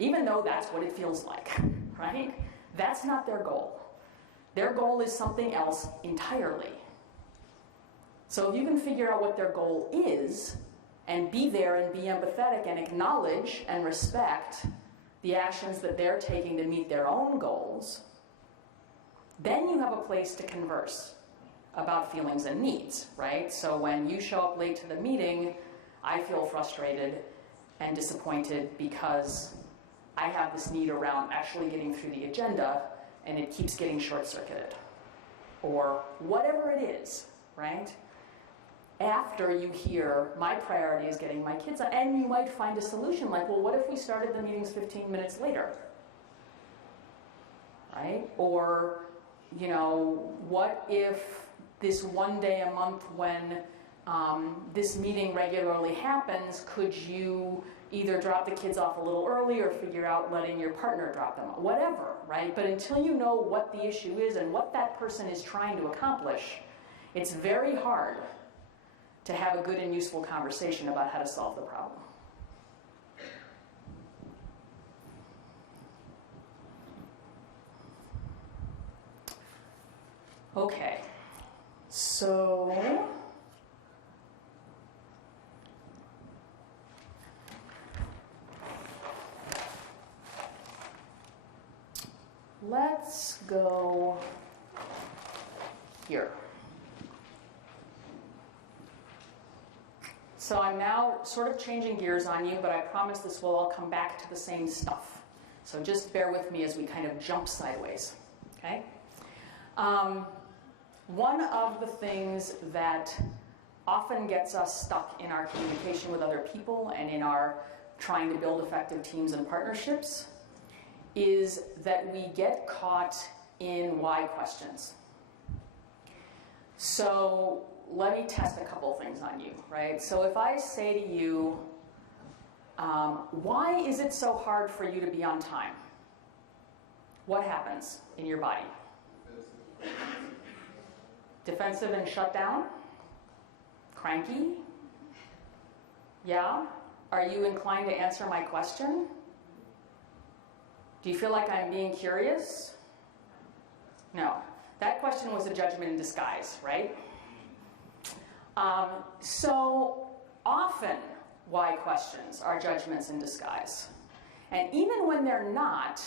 even though that's what it feels like, right? That's not their goal. Their goal is something else entirely. So if you can figure out what their goal is, and be there and be empathetic and acknowledge and respect the actions that they're taking to meet their own goals, then you have a place to converse about feelings and needs, right? So when you show up late to the meeting, I feel frustrated and disappointed because I have this need around actually getting through the agenda and it keeps getting short-circuited. Or whatever it is, right? After you hear, my priority is getting my kids on, and you might find a solution like, well, what if we started the meetings 15 minutes later? Right? Or, you know, what if this one day a month when this meeting regularly happens, could you either drop the kids off a little early or figure out letting your partner drop them off? Whatever, right? But until you know what the issue is and what that person is trying to accomplish, it's very hard to have a good and useful conversation about how to solve the problem. Okay, so let's go here. So I'm now sort of changing gears on you, but I promise this will all come back to the same stuff. So just bear with me as we kind of jump sideways, okay? One of the things that often gets us stuck in our communication with other people and in our trying to build effective teams and partnerships is that we get caught in why questions. So let me test a couple things on you, right? So if I say to you, why is it so hard for you to be on time? What happens in your body? Defensive and shut down? Cranky? Yeah? Are you inclined to answer my question? Do you feel like I'm being curious? No. That question was a judgment in disguise, right? So often, why questions are judgments in disguise. And even when they're not,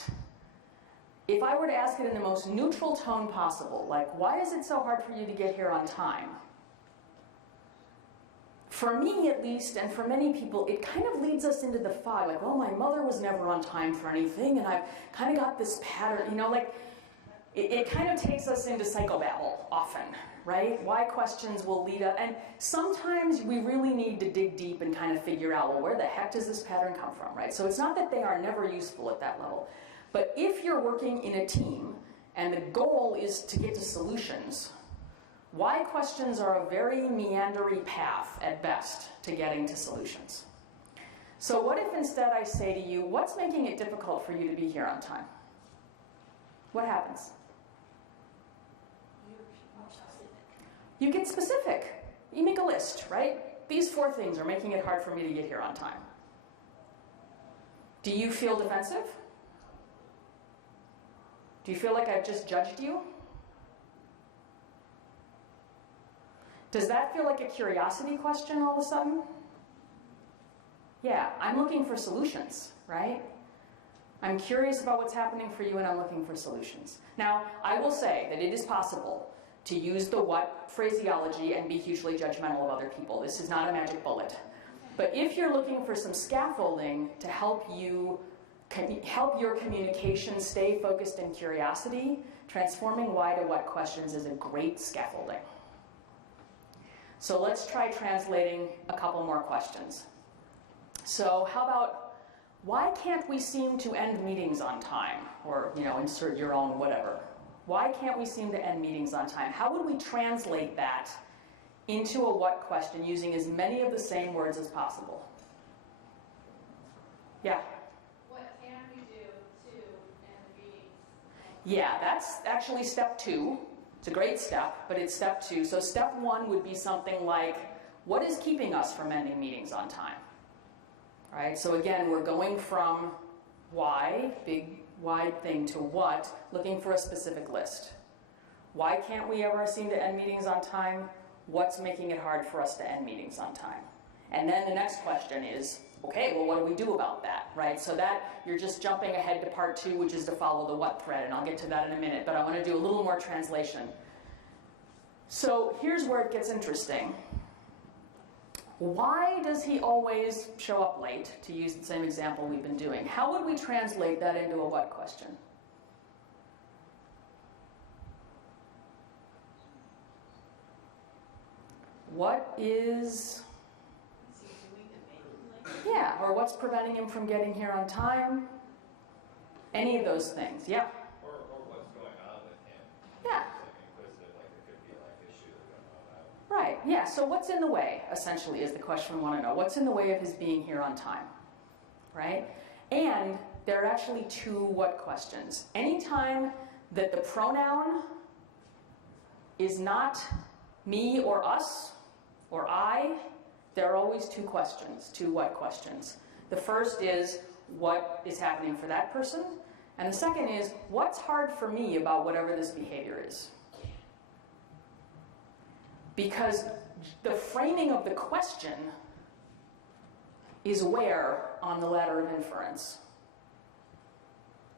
if I were to ask it in the most neutral tone possible, like, why is it so hard for you to get here on time? For me, at least, and for many people, it kind of leads us into the fog. Like, well, my mother was never on time for anything, and I've kind of got this pattern, you know, like, it kind of takes us into psychobabble often, right? Why questions will lead us, and sometimes we really need to dig deep and kind of figure out, well, where the heck does this pattern come from, right? So it's not that they are never useful at that level. But if you're working in a team and the goal is to get to solutions, why questions are a very meandery path at best to getting to solutions. So what if instead I say to you, what's making it difficult for you to be here on time? What happens? You get specific. You make a list, right? These 4 things are making it hard for me to get here on time. Do you feel defensive? Do you feel like I've just judged you? Does that feel like a curiosity question all of a sudden? Yeah, I'm looking for solutions, right? I'm curious about what's happening for you and I'm looking for solutions. Now, I will say that it is possible to use the what phraseology and be hugely judgmental of other people. This is not a magic bullet. But if you're looking for some scaffolding to help your communication stay focused in curiosity, transforming why to what questions is a great scaffolding. So let's try translating a couple more questions. So how about, why can't we seem to end meetings on time? Or, you know, insert your own whatever. Why can't we seem to end meetings on time? How would we translate that into a what question using as many of the same words as possible? Yeah? What can we do to end the meeting? Yeah, that's actually step 2. It's a great step, but it's step 2. So step 1 would be something like, what is keeping us from ending meetings on time? All right, so again, we're going from why, big wide thing, to what, looking for a specific list. Why can't we ever seem to end meetings on time? What's making it hard for us to end meetings on time? And then the next question is, okay, well, what do we do about that, right? So that, you're just jumping ahead to part 2, which is to follow the what thread, and I'll get to that in a minute, but I want to do a little more translation. So here's where it gets interesting. Why does he always show up late, to use the same example we've been doing? How would we translate that into a what question? What is... Yeah, or what's preventing him from getting here on time? Any of those things, yeah. Or what's going on with him. Yeah. Like inquisitive, like there could be a life issue that going on. Right, yeah, so what's in the way, essentially, is the question we want to know. What's in the way of his being here on time, right? And there are actually 2 what questions. Anytime that the pronoun is not me or us or I, there are always 2 questions, 2 what questions. The first is, what is happening for that person? And the second is, what's hard for me about whatever this behavior is? Because the framing of the question is where on the ladder of inference.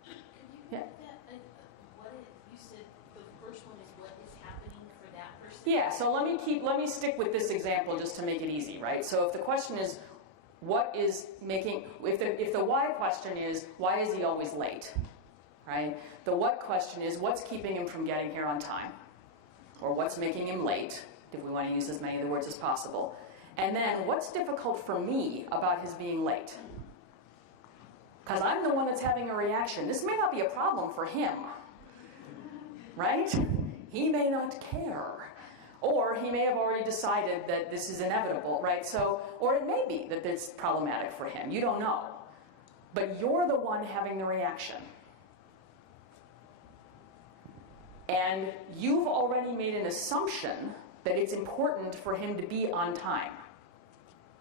Could you Yeah. repeat that? You said the first one is what is happening for that person? Yeah, so let me stick with this example just to make it easy, right? So if the question is, what is making, if the why question is, why is he always late, right? The what question is, what's keeping him from getting here on time? Or what's making him late, if we want to use as many of the words as possible. And then, what's difficult for me about his being late? Because I'm the one that's having a reaction. This may not be a problem for him, right? He may not care. Or he may have already decided that this is inevitable, right? So, or it may be that it's problematic for him. You don't know. But you're the one having the reaction. And you've already made an assumption that it's important for him to be on time,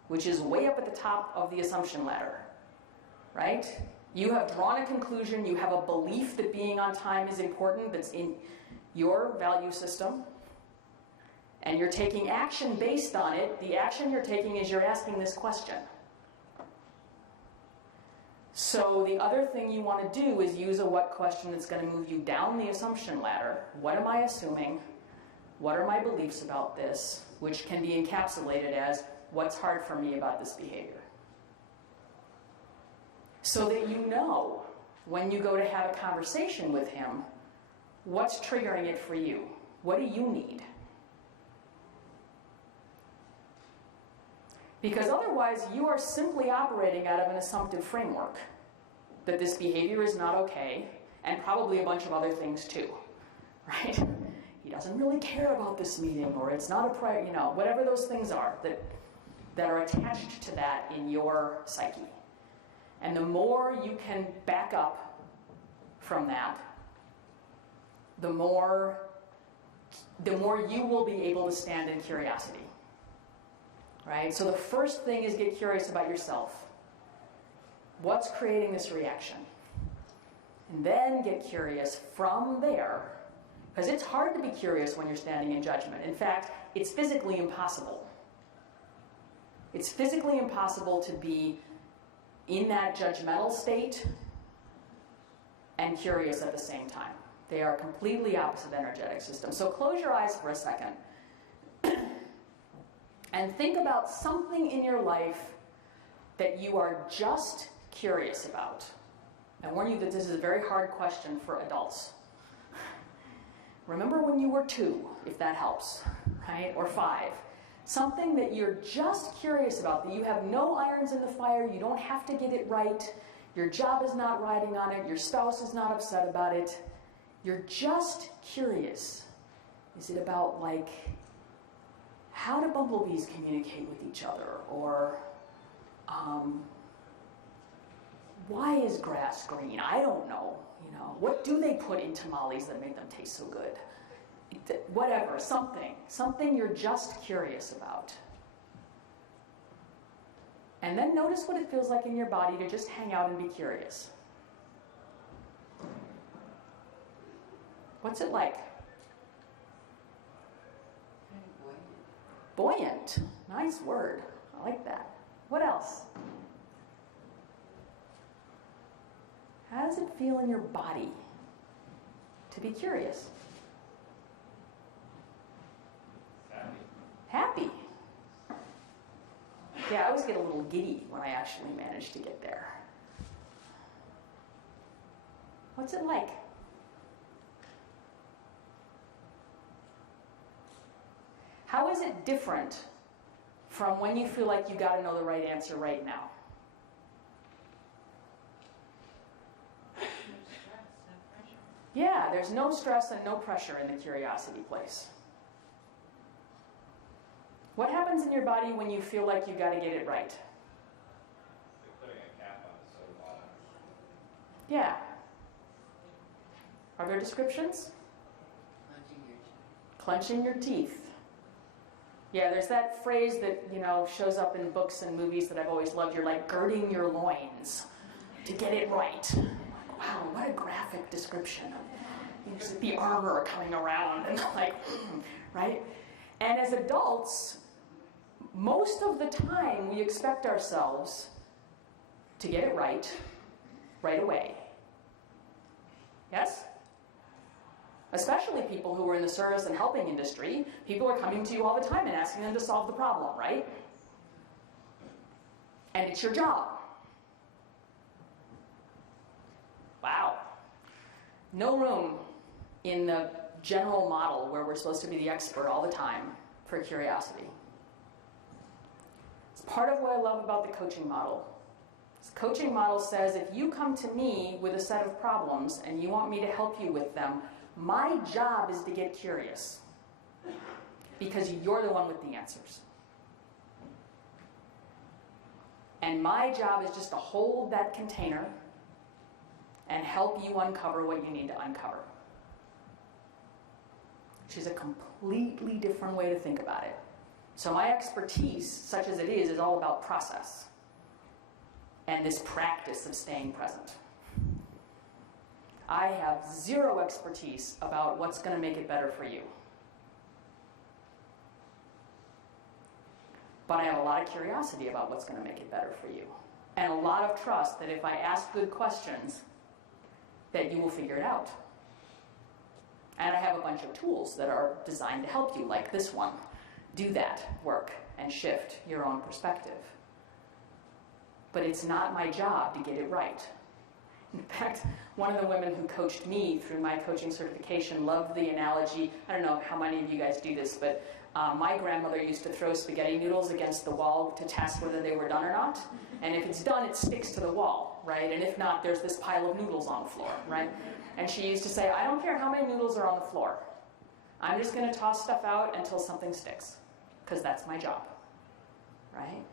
which is way up at the top of the assumption ladder, right? You have drawn a conclusion, you have a belief that being on time is important, that's in your value system, and you're taking action based on it. The action you're taking is you're asking this question. So the other thing you want to do is use a what question that's going to move you down the assumption ladder. What am I assuming? What are my beliefs about this? Which can be encapsulated as, what's hard for me about this behavior? So that you know, when you go to have a conversation with him, what's triggering it for you? What do you need? Because otherwise, you are simply operating out of an assumptive framework that this behavior is not okay, and probably a bunch of other things too, right? He doesn't really care about this meeting, or it's not a priority, you know, whatever those things are that are attached to that in your psyche. And the more you can back up from that, the more you will be able to stand in curiosity. Right? So the first thing is get curious about yourself. What's creating this reaction? And then get curious from there, because it's hard to be curious when you're standing in judgment. In fact, it's physically impossible. It's physically impossible to be in that judgmental state and curious at the same time. They are completely opposite energetic systems. So close your eyes for a second. And think about something in your life that you are just curious about. I warn you that this is a very hard question for adults. Remember when you were 2, if that helps, right? Or 5. Something that you're just curious about, that you have no irons in the fire, you don't have to get it right, your job is not riding on it, your spouse is not upset about it. You're just curious. Is it about, like, how do bumblebees communicate with each other? Or why is grass green? I don't know. You know, what do they put in tamales that make them taste so good? Whatever, something you're just curious about. And then notice what it feels like in your body to just hang out and be curious. What's it like? Buoyant. Nice word. I like that. What else? How does it feel in your body to be curious? Happy. Yeah, I always get a little giddy when I actually manage to get there. What's it like? How is it different from when you feel like you got to know the right answer right now? Yeah, there's no stress and no pressure in the curiosity place. What happens in your body when you feel like you got to get it right? Like putting a cap on the soda bottle. Yeah. Are there descriptions? Clenching your teeth. Yeah, there's that phrase that, you know, shows up in books and movies that I've always loved. You're like girding your loins to get it right. Wow, what a graphic description. You see the armor coming around and like, right? And as adults, most of the time we expect ourselves to get it right away. Yes? Especially people who are in the service and helping industry. People are coming to you all the time and asking them to solve the problem, right? And it's your job. Wow. No room in the general model where we're supposed to be the expert all the time for curiosity. It's part of what I love about the coaching model. This coaching model says if you come to me with a set of problems and you want me to help you with them, my job is to get curious because you're the one with the answers. And my job is just to hold that container and help you uncover what you need to uncover. Which is a completely different way to think about it. So my expertise, such as it is all about process and this practice of staying present. I have zero expertise about what's going to make it better for you. But I have a lot of curiosity about what's going to make it better for you. and a lot of trust that if I ask good questions, that you will figure it out. And I have a bunch of tools that are designed to help you, like this one. Do that work and shift your own perspective. But it's not my job to get it right. In fact, one of the women who coached me through my coaching certification loved the analogy. I don't know how many of you guys do this, but my grandmother used to throw spaghetti noodles against the wall to test whether they were done or not. And if it's done, it sticks to the wall, right? And if not, there's this pile of noodles on the floor, right? And she used to say, I don't care how many noodles are on the floor. I'm just going to toss stuff out until something sticks, because that's my job, right?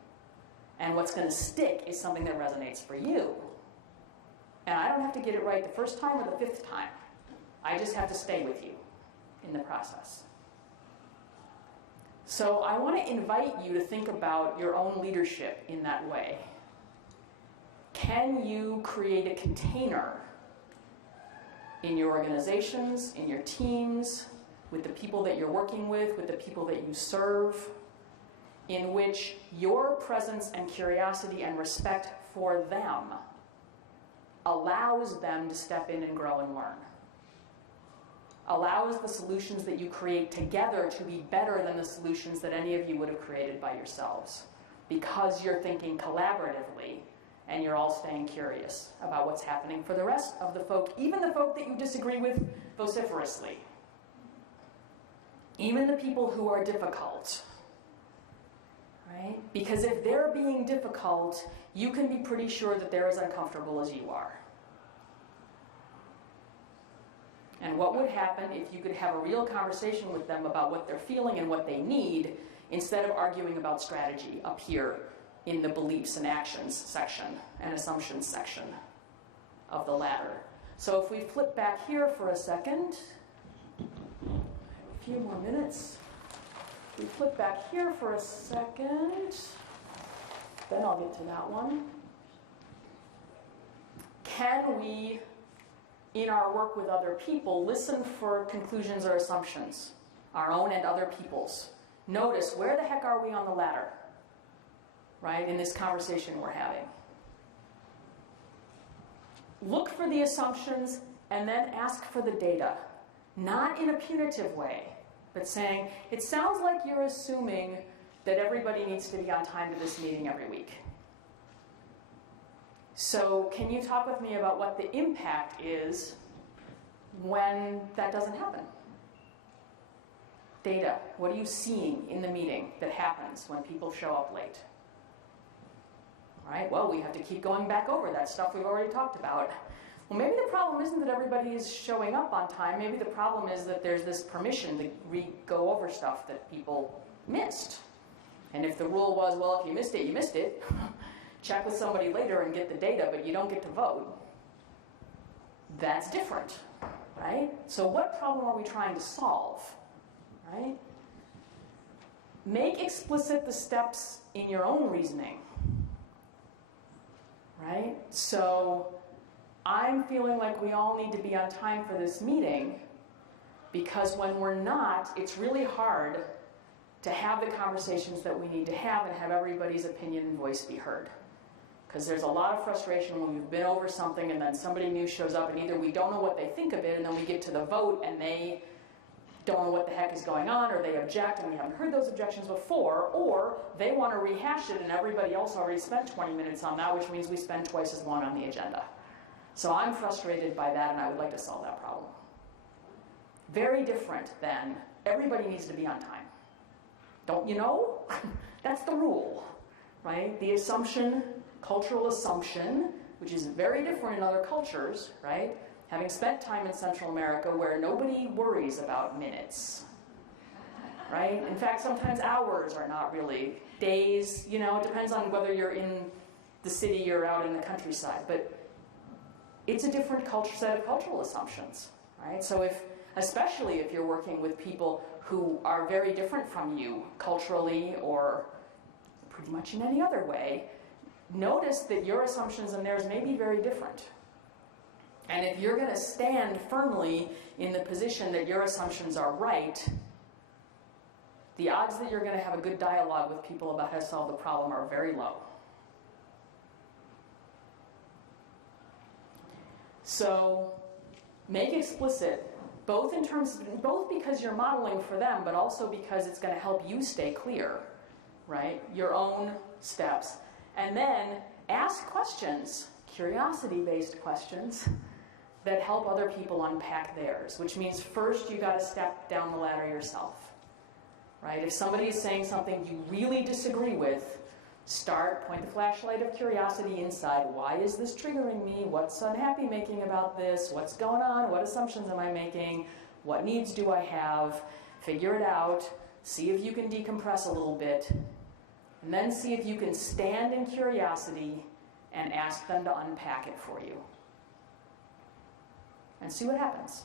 And what's going to stick is something that resonates for you. And I don't have to get it right the first time or the fifth time. I just have to stay with you in the process. So I want to invite you to think about your own leadership in that way. Can you create a container in your organizations, in your teams, with the people that you're working with the people that you serve, in which your presence and curiosity and respect for them allows them to step in and grow and learn? Allows the solutions that you create together to be better than the solutions that any of you would have created by yourselves, because you're thinking collaboratively and you're all staying curious about what's happening for the rest of the folk, even the folk that you disagree with vociferously, even the people who are difficult, right? Because if they're being difficult, you can be pretty sure that they're as uncomfortable as you are. And what would happen if you could have a real conversation with them about what they're feeling and what they need, instead of arguing about strategy up here in the beliefs and actions section and assumptions section of the ladder? So if we flip back here for a second, I have a few more minutes. We flip back here for a second, then I'll get to that one. Can we, in our work with other people, listen for conclusions or assumptions, our own and other people's? Notice, where the heck are we on the ladder, right, in this conversation we're having? Look for the assumptions and then ask for the data. Not in a punitive way, but saying, it sounds like you're assuming that everybody needs to be on time to this meeting every week. So can you talk with me about what the impact is when that doesn't happen? Data. What are you seeing in the meeting that happens when people show up late? All right, well, we have to keep going back over that stuff we've already talked about. Well, maybe the problem isn't that everybody is showing up on time. Maybe the problem is that there's this permission to go over stuff that people missed. And if the rule was, well, if you missed it, you missed it. Check with somebody later and get the data, but you don't get to vote. That's different, right? So what problem are we trying to solve, right? Make explicit the steps in your own reasoning, right? So I'm feeling like we all need to be on time for this meeting, because when we're not, it's really hard to have the conversations that we need to have and have everybody's opinion and voice be heard. Because there's a lot of frustration when we've been over something and then somebody new shows up and either we don't know what they think of it and then we get to the vote and they don't know what the heck is going on, or they object and we haven't heard those objections before, or they want to rehash it and everybody else already spent 20 minutes on that, which means we spend twice as long on the agenda. So I'm frustrated by that and I would like to solve that problem. Very different than everybody needs to be on time. Don't you know? That's the rule, right? The assumption, cultural assumption, which is very different in other cultures, right? Having spent time in Central America where nobody worries about minutes, right? In fact, sometimes hours are not really days, you know, it depends on whether you're in the city or out in the countryside, but it's a different set of cultural assumptions, right? So especially if you're working with people who are very different from you culturally or pretty much in any other way, notice that your assumptions and theirs may be very different. And if you're going to stand firmly in the position that your assumptions are right, the odds that you're going to have a good dialogue with people about how to solve the problem are very low. So make explicit, both because you're modeling for them, but also because it's going to help you stay clear, right? Your own steps. And then ask questions, curiosity-based questions, that help other people unpack theirs, which means first you got to step down the ladder yourself, right? If somebody is saying something you really disagree with, point the flashlight of curiosity inside. Why is this triggering me? What's unhappy making about this? What's going on? What assumptions am I making? What needs do I have? Figure it out. See if you can decompress a little bit. And then see if you can stand in curiosity and ask them to unpack it for you. And see what happens.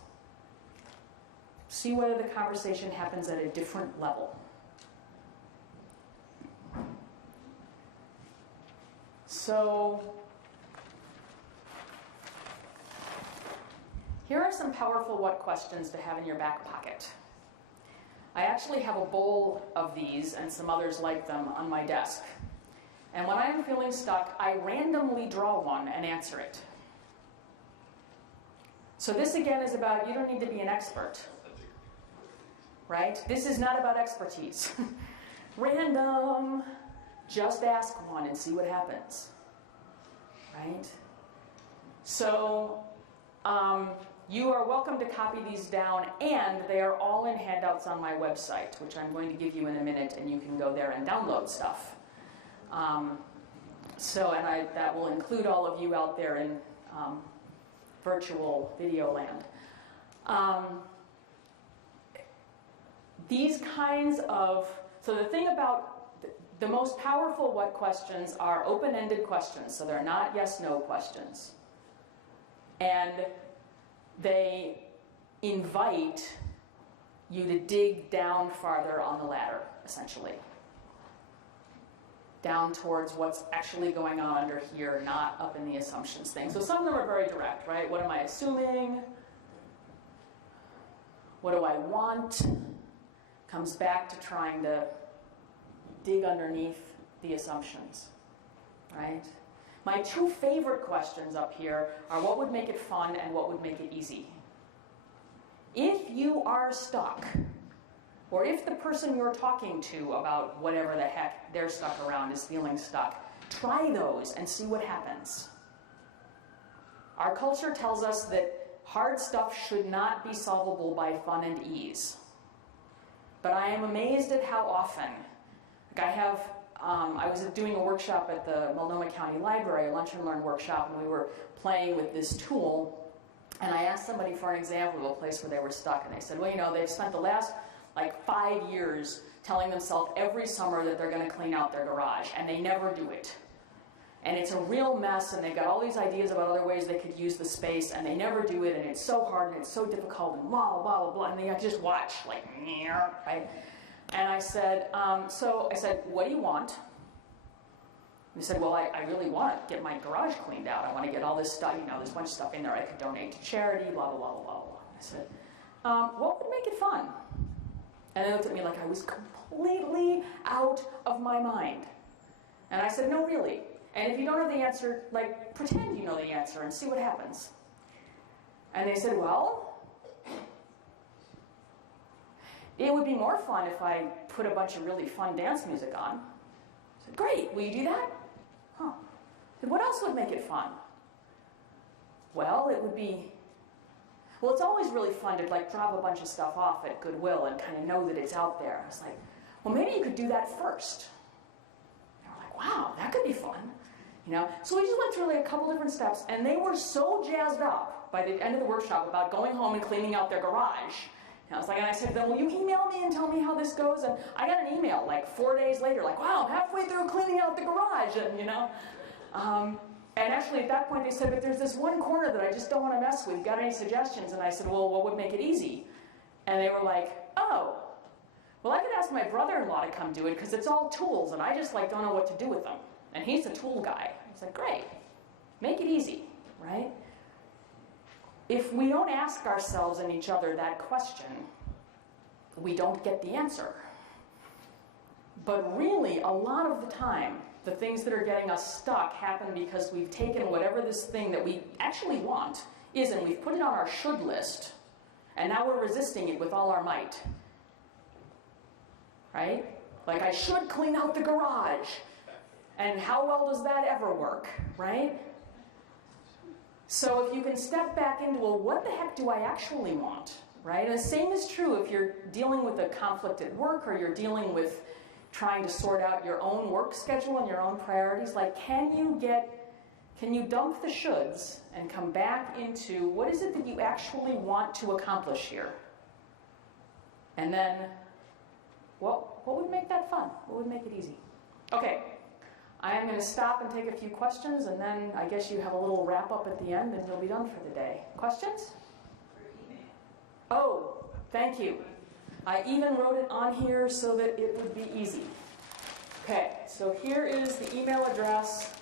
See whether the conversation happens at a different level. So, here are some powerful what questions to have in your back pocket. I actually have a bowl of these and some others like them on my desk. And when I am feeling stuck, I randomly draw one and answer it. So this again is about, you don't need to be an expert, right? This is not about expertise. Random, just ask one and see what happens, right? So you are welcome to copy these down, and they are all in handouts on my website, which I'm going to give you in a minute, and you can go there and download stuff. That will include all of you out there in virtual video land. These kinds of, so the thing about the most powerful what questions are open-ended questions, so they're not yes-no questions. And they invite you to dig down farther on the ladder, essentially. Down towards what's actually going on under here, not up in the assumptions thing. So some of them are very direct, right? What am I assuming? What do I want? Comes back to trying to dig underneath the assumptions, right? My two favorite questions up here are what would make it fun and what would make it easy. If you are stuck, or if the person you're talking to about whatever the heck they're stuck around is feeling stuck, try those and see what happens. Our culture tells us that hard stuff should not be solvable by fun and ease. But I am amazed at how often, I was doing a workshop at the Multnomah County Library, a Lunch and Learn workshop, and we were playing with this tool, and I asked somebody for an example of a place where they were stuck, and they said, well, you know, they've spent the last 5 years telling themselves every summer that they're going to clean out their garage, and they never do it. And it's a real mess, and they've got all these ideas about other ways they could use the space, and they never do it, and it's so hard, and it's so difficult, and blah, blah, blah, blah, and they just watch, right? And I said, what do you want? And they said, well, I really want to get my garage cleaned out. I want to get all this stuff, there's a bunch of stuff in there I could donate to charity, blah, blah, blah, blah, blah. I said, what would make it fun? And they looked at me like I was completely out of my mind. And I said, no, really. And if you don't know the answer, pretend you know the answer and see what happens. And they said, well, it would be more fun if I put a bunch of really fun dance music on. I said, great, will you do that? Huh. I said, what else would make it fun? Well, it's always really fun to drop a bunch of stuff off at Goodwill and kind of know that it's out there. I was like, well, maybe you could do that first. They were like, wow, that could be fun. So we just went through a couple different steps, and they were so jazzed up by the end of the workshop about going home and cleaning out their garage. And I said to them, will you email me and tell me how this goes? And I got an email 4 days later, wow, I'm halfway through cleaning out the garage, and actually at that point they said, but there's this one corner that I just don't want to mess with. Got any suggestions? And I said, well, what would make it easy? And they were like, oh, well, I could ask my brother-in-law to come do it because it's all tools, and I just don't know what to do with them. And he's a tool guy. I was like, great, make it easy, right? If we don't ask ourselves and each other that question, we don't get the answer. But really, a lot of the time, the things that are getting us stuck happen because we've taken whatever this thing that we actually want isn't. We've put it on our should list, and now we're resisting it with all our might. Right? Like, I should clean out the garage. And how well does that ever work? Right? So if you can step back into, well, what the heck do I actually want? Right? And the same is true if you're dealing with a conflict at work, or you're dealing with trying to sort out your own work schedule and your own priorities. Like, can you dump the shoulds and come back into what is it that you actually want to accomplish here? And then, what would make that fun? What would make it easy? Okay, I am going to stop and take a few questions, and then I guess you have a little wrap up at the end, and you'll be done for the day. Questions? Oh, thank you. I even wrote it on here so that it would be easy. Okay, so here is the email address,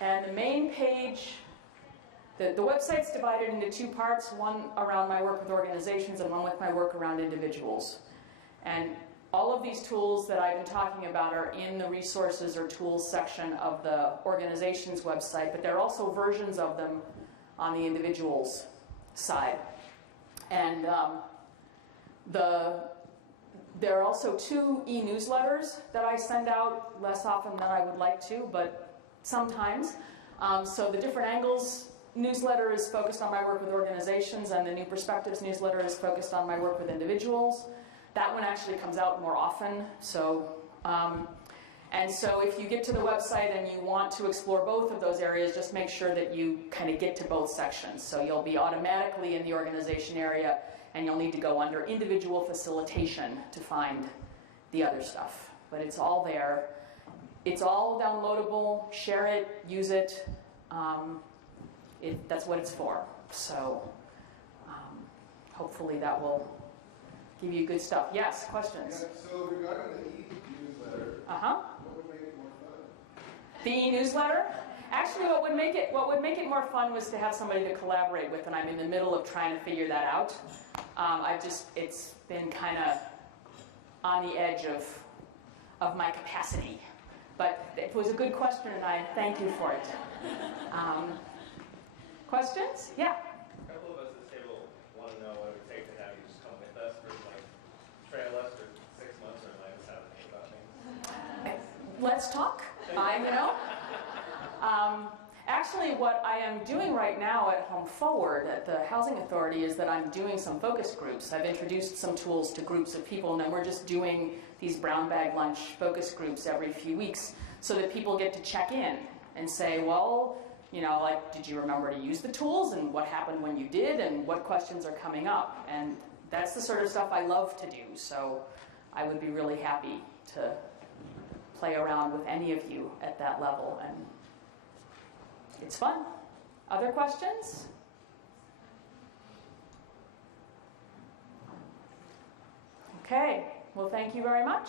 and the main page. The website's divided into two parts, one around my work with organizations and one with my work around individuals. And all of these tools that I've been talking about are in the resources or tools section of the organization's website, but there are also versions of them on the individual's side. And there are also 2 e-newsletters that I send out, less often than I would like to, but sometimes. So the Different Angles newsletter is focused on my work with organizations, and the New Perspectives newsletter is focused on my work with individuals. That one actually comes out more often. So, and so if you get to the website and you want to explore both of those areas, just make sure that you kind of get to both sections. So you'll be automatically in the organization area, and you'll need to go under individual facilitation to find the other stuff. But it's all there. It's all downloadable. Share it, use it. That's what it's for. So hopefully that will give you good stuff. Yes, questions? Yeah, so regarding the e-newsletter, Uh-huh. what would make it more fun? The e-newsletter? Actually, what would make it more fun was to have somebody to collaborate with, and I'm in the middle of trying to figure that out. It's been kind of on the edge of my capacity. But it was a good question, and I thank you for it. Questions? Yeah? A couple of us at this table want to know what it would take to have you just come with us for, like, trail us for 6 months or let us have a think about things. Let's talk. Actually, what I am doing right now at Home Forward at the Housing Authority is that I'm doing some focus groups. I've introduced some tools to groups of people, and then we're just doing these brown bag lunch focus groups every few weeks so that people get to check in and say, well, like, did you remember to use the tools, and what happened when you did, and what questions are coming up? And that's the sort of stuff I love to do, so I would be really happy to play around with any of you at that level, and it's fun. Other questions? Okay, well, thank you very much.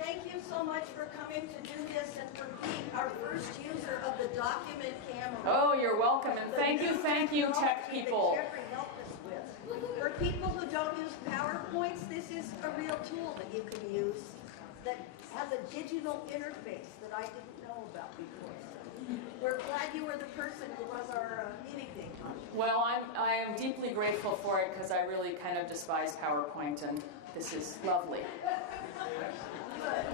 Thank you so much for coming to do this and for being our first user of the document camera. Oh, you're welcome, and thank you, tech people. That Jeffrey helped us with. For people who don't use PowerPoints, this is a real tool that you can use that has a digital interface that I didn't know about before. So we're glad you were the person who was our guinea pig. Well, I am deeply grateful for it because I really kind of despise PowerPoint, and this is lovely. Good.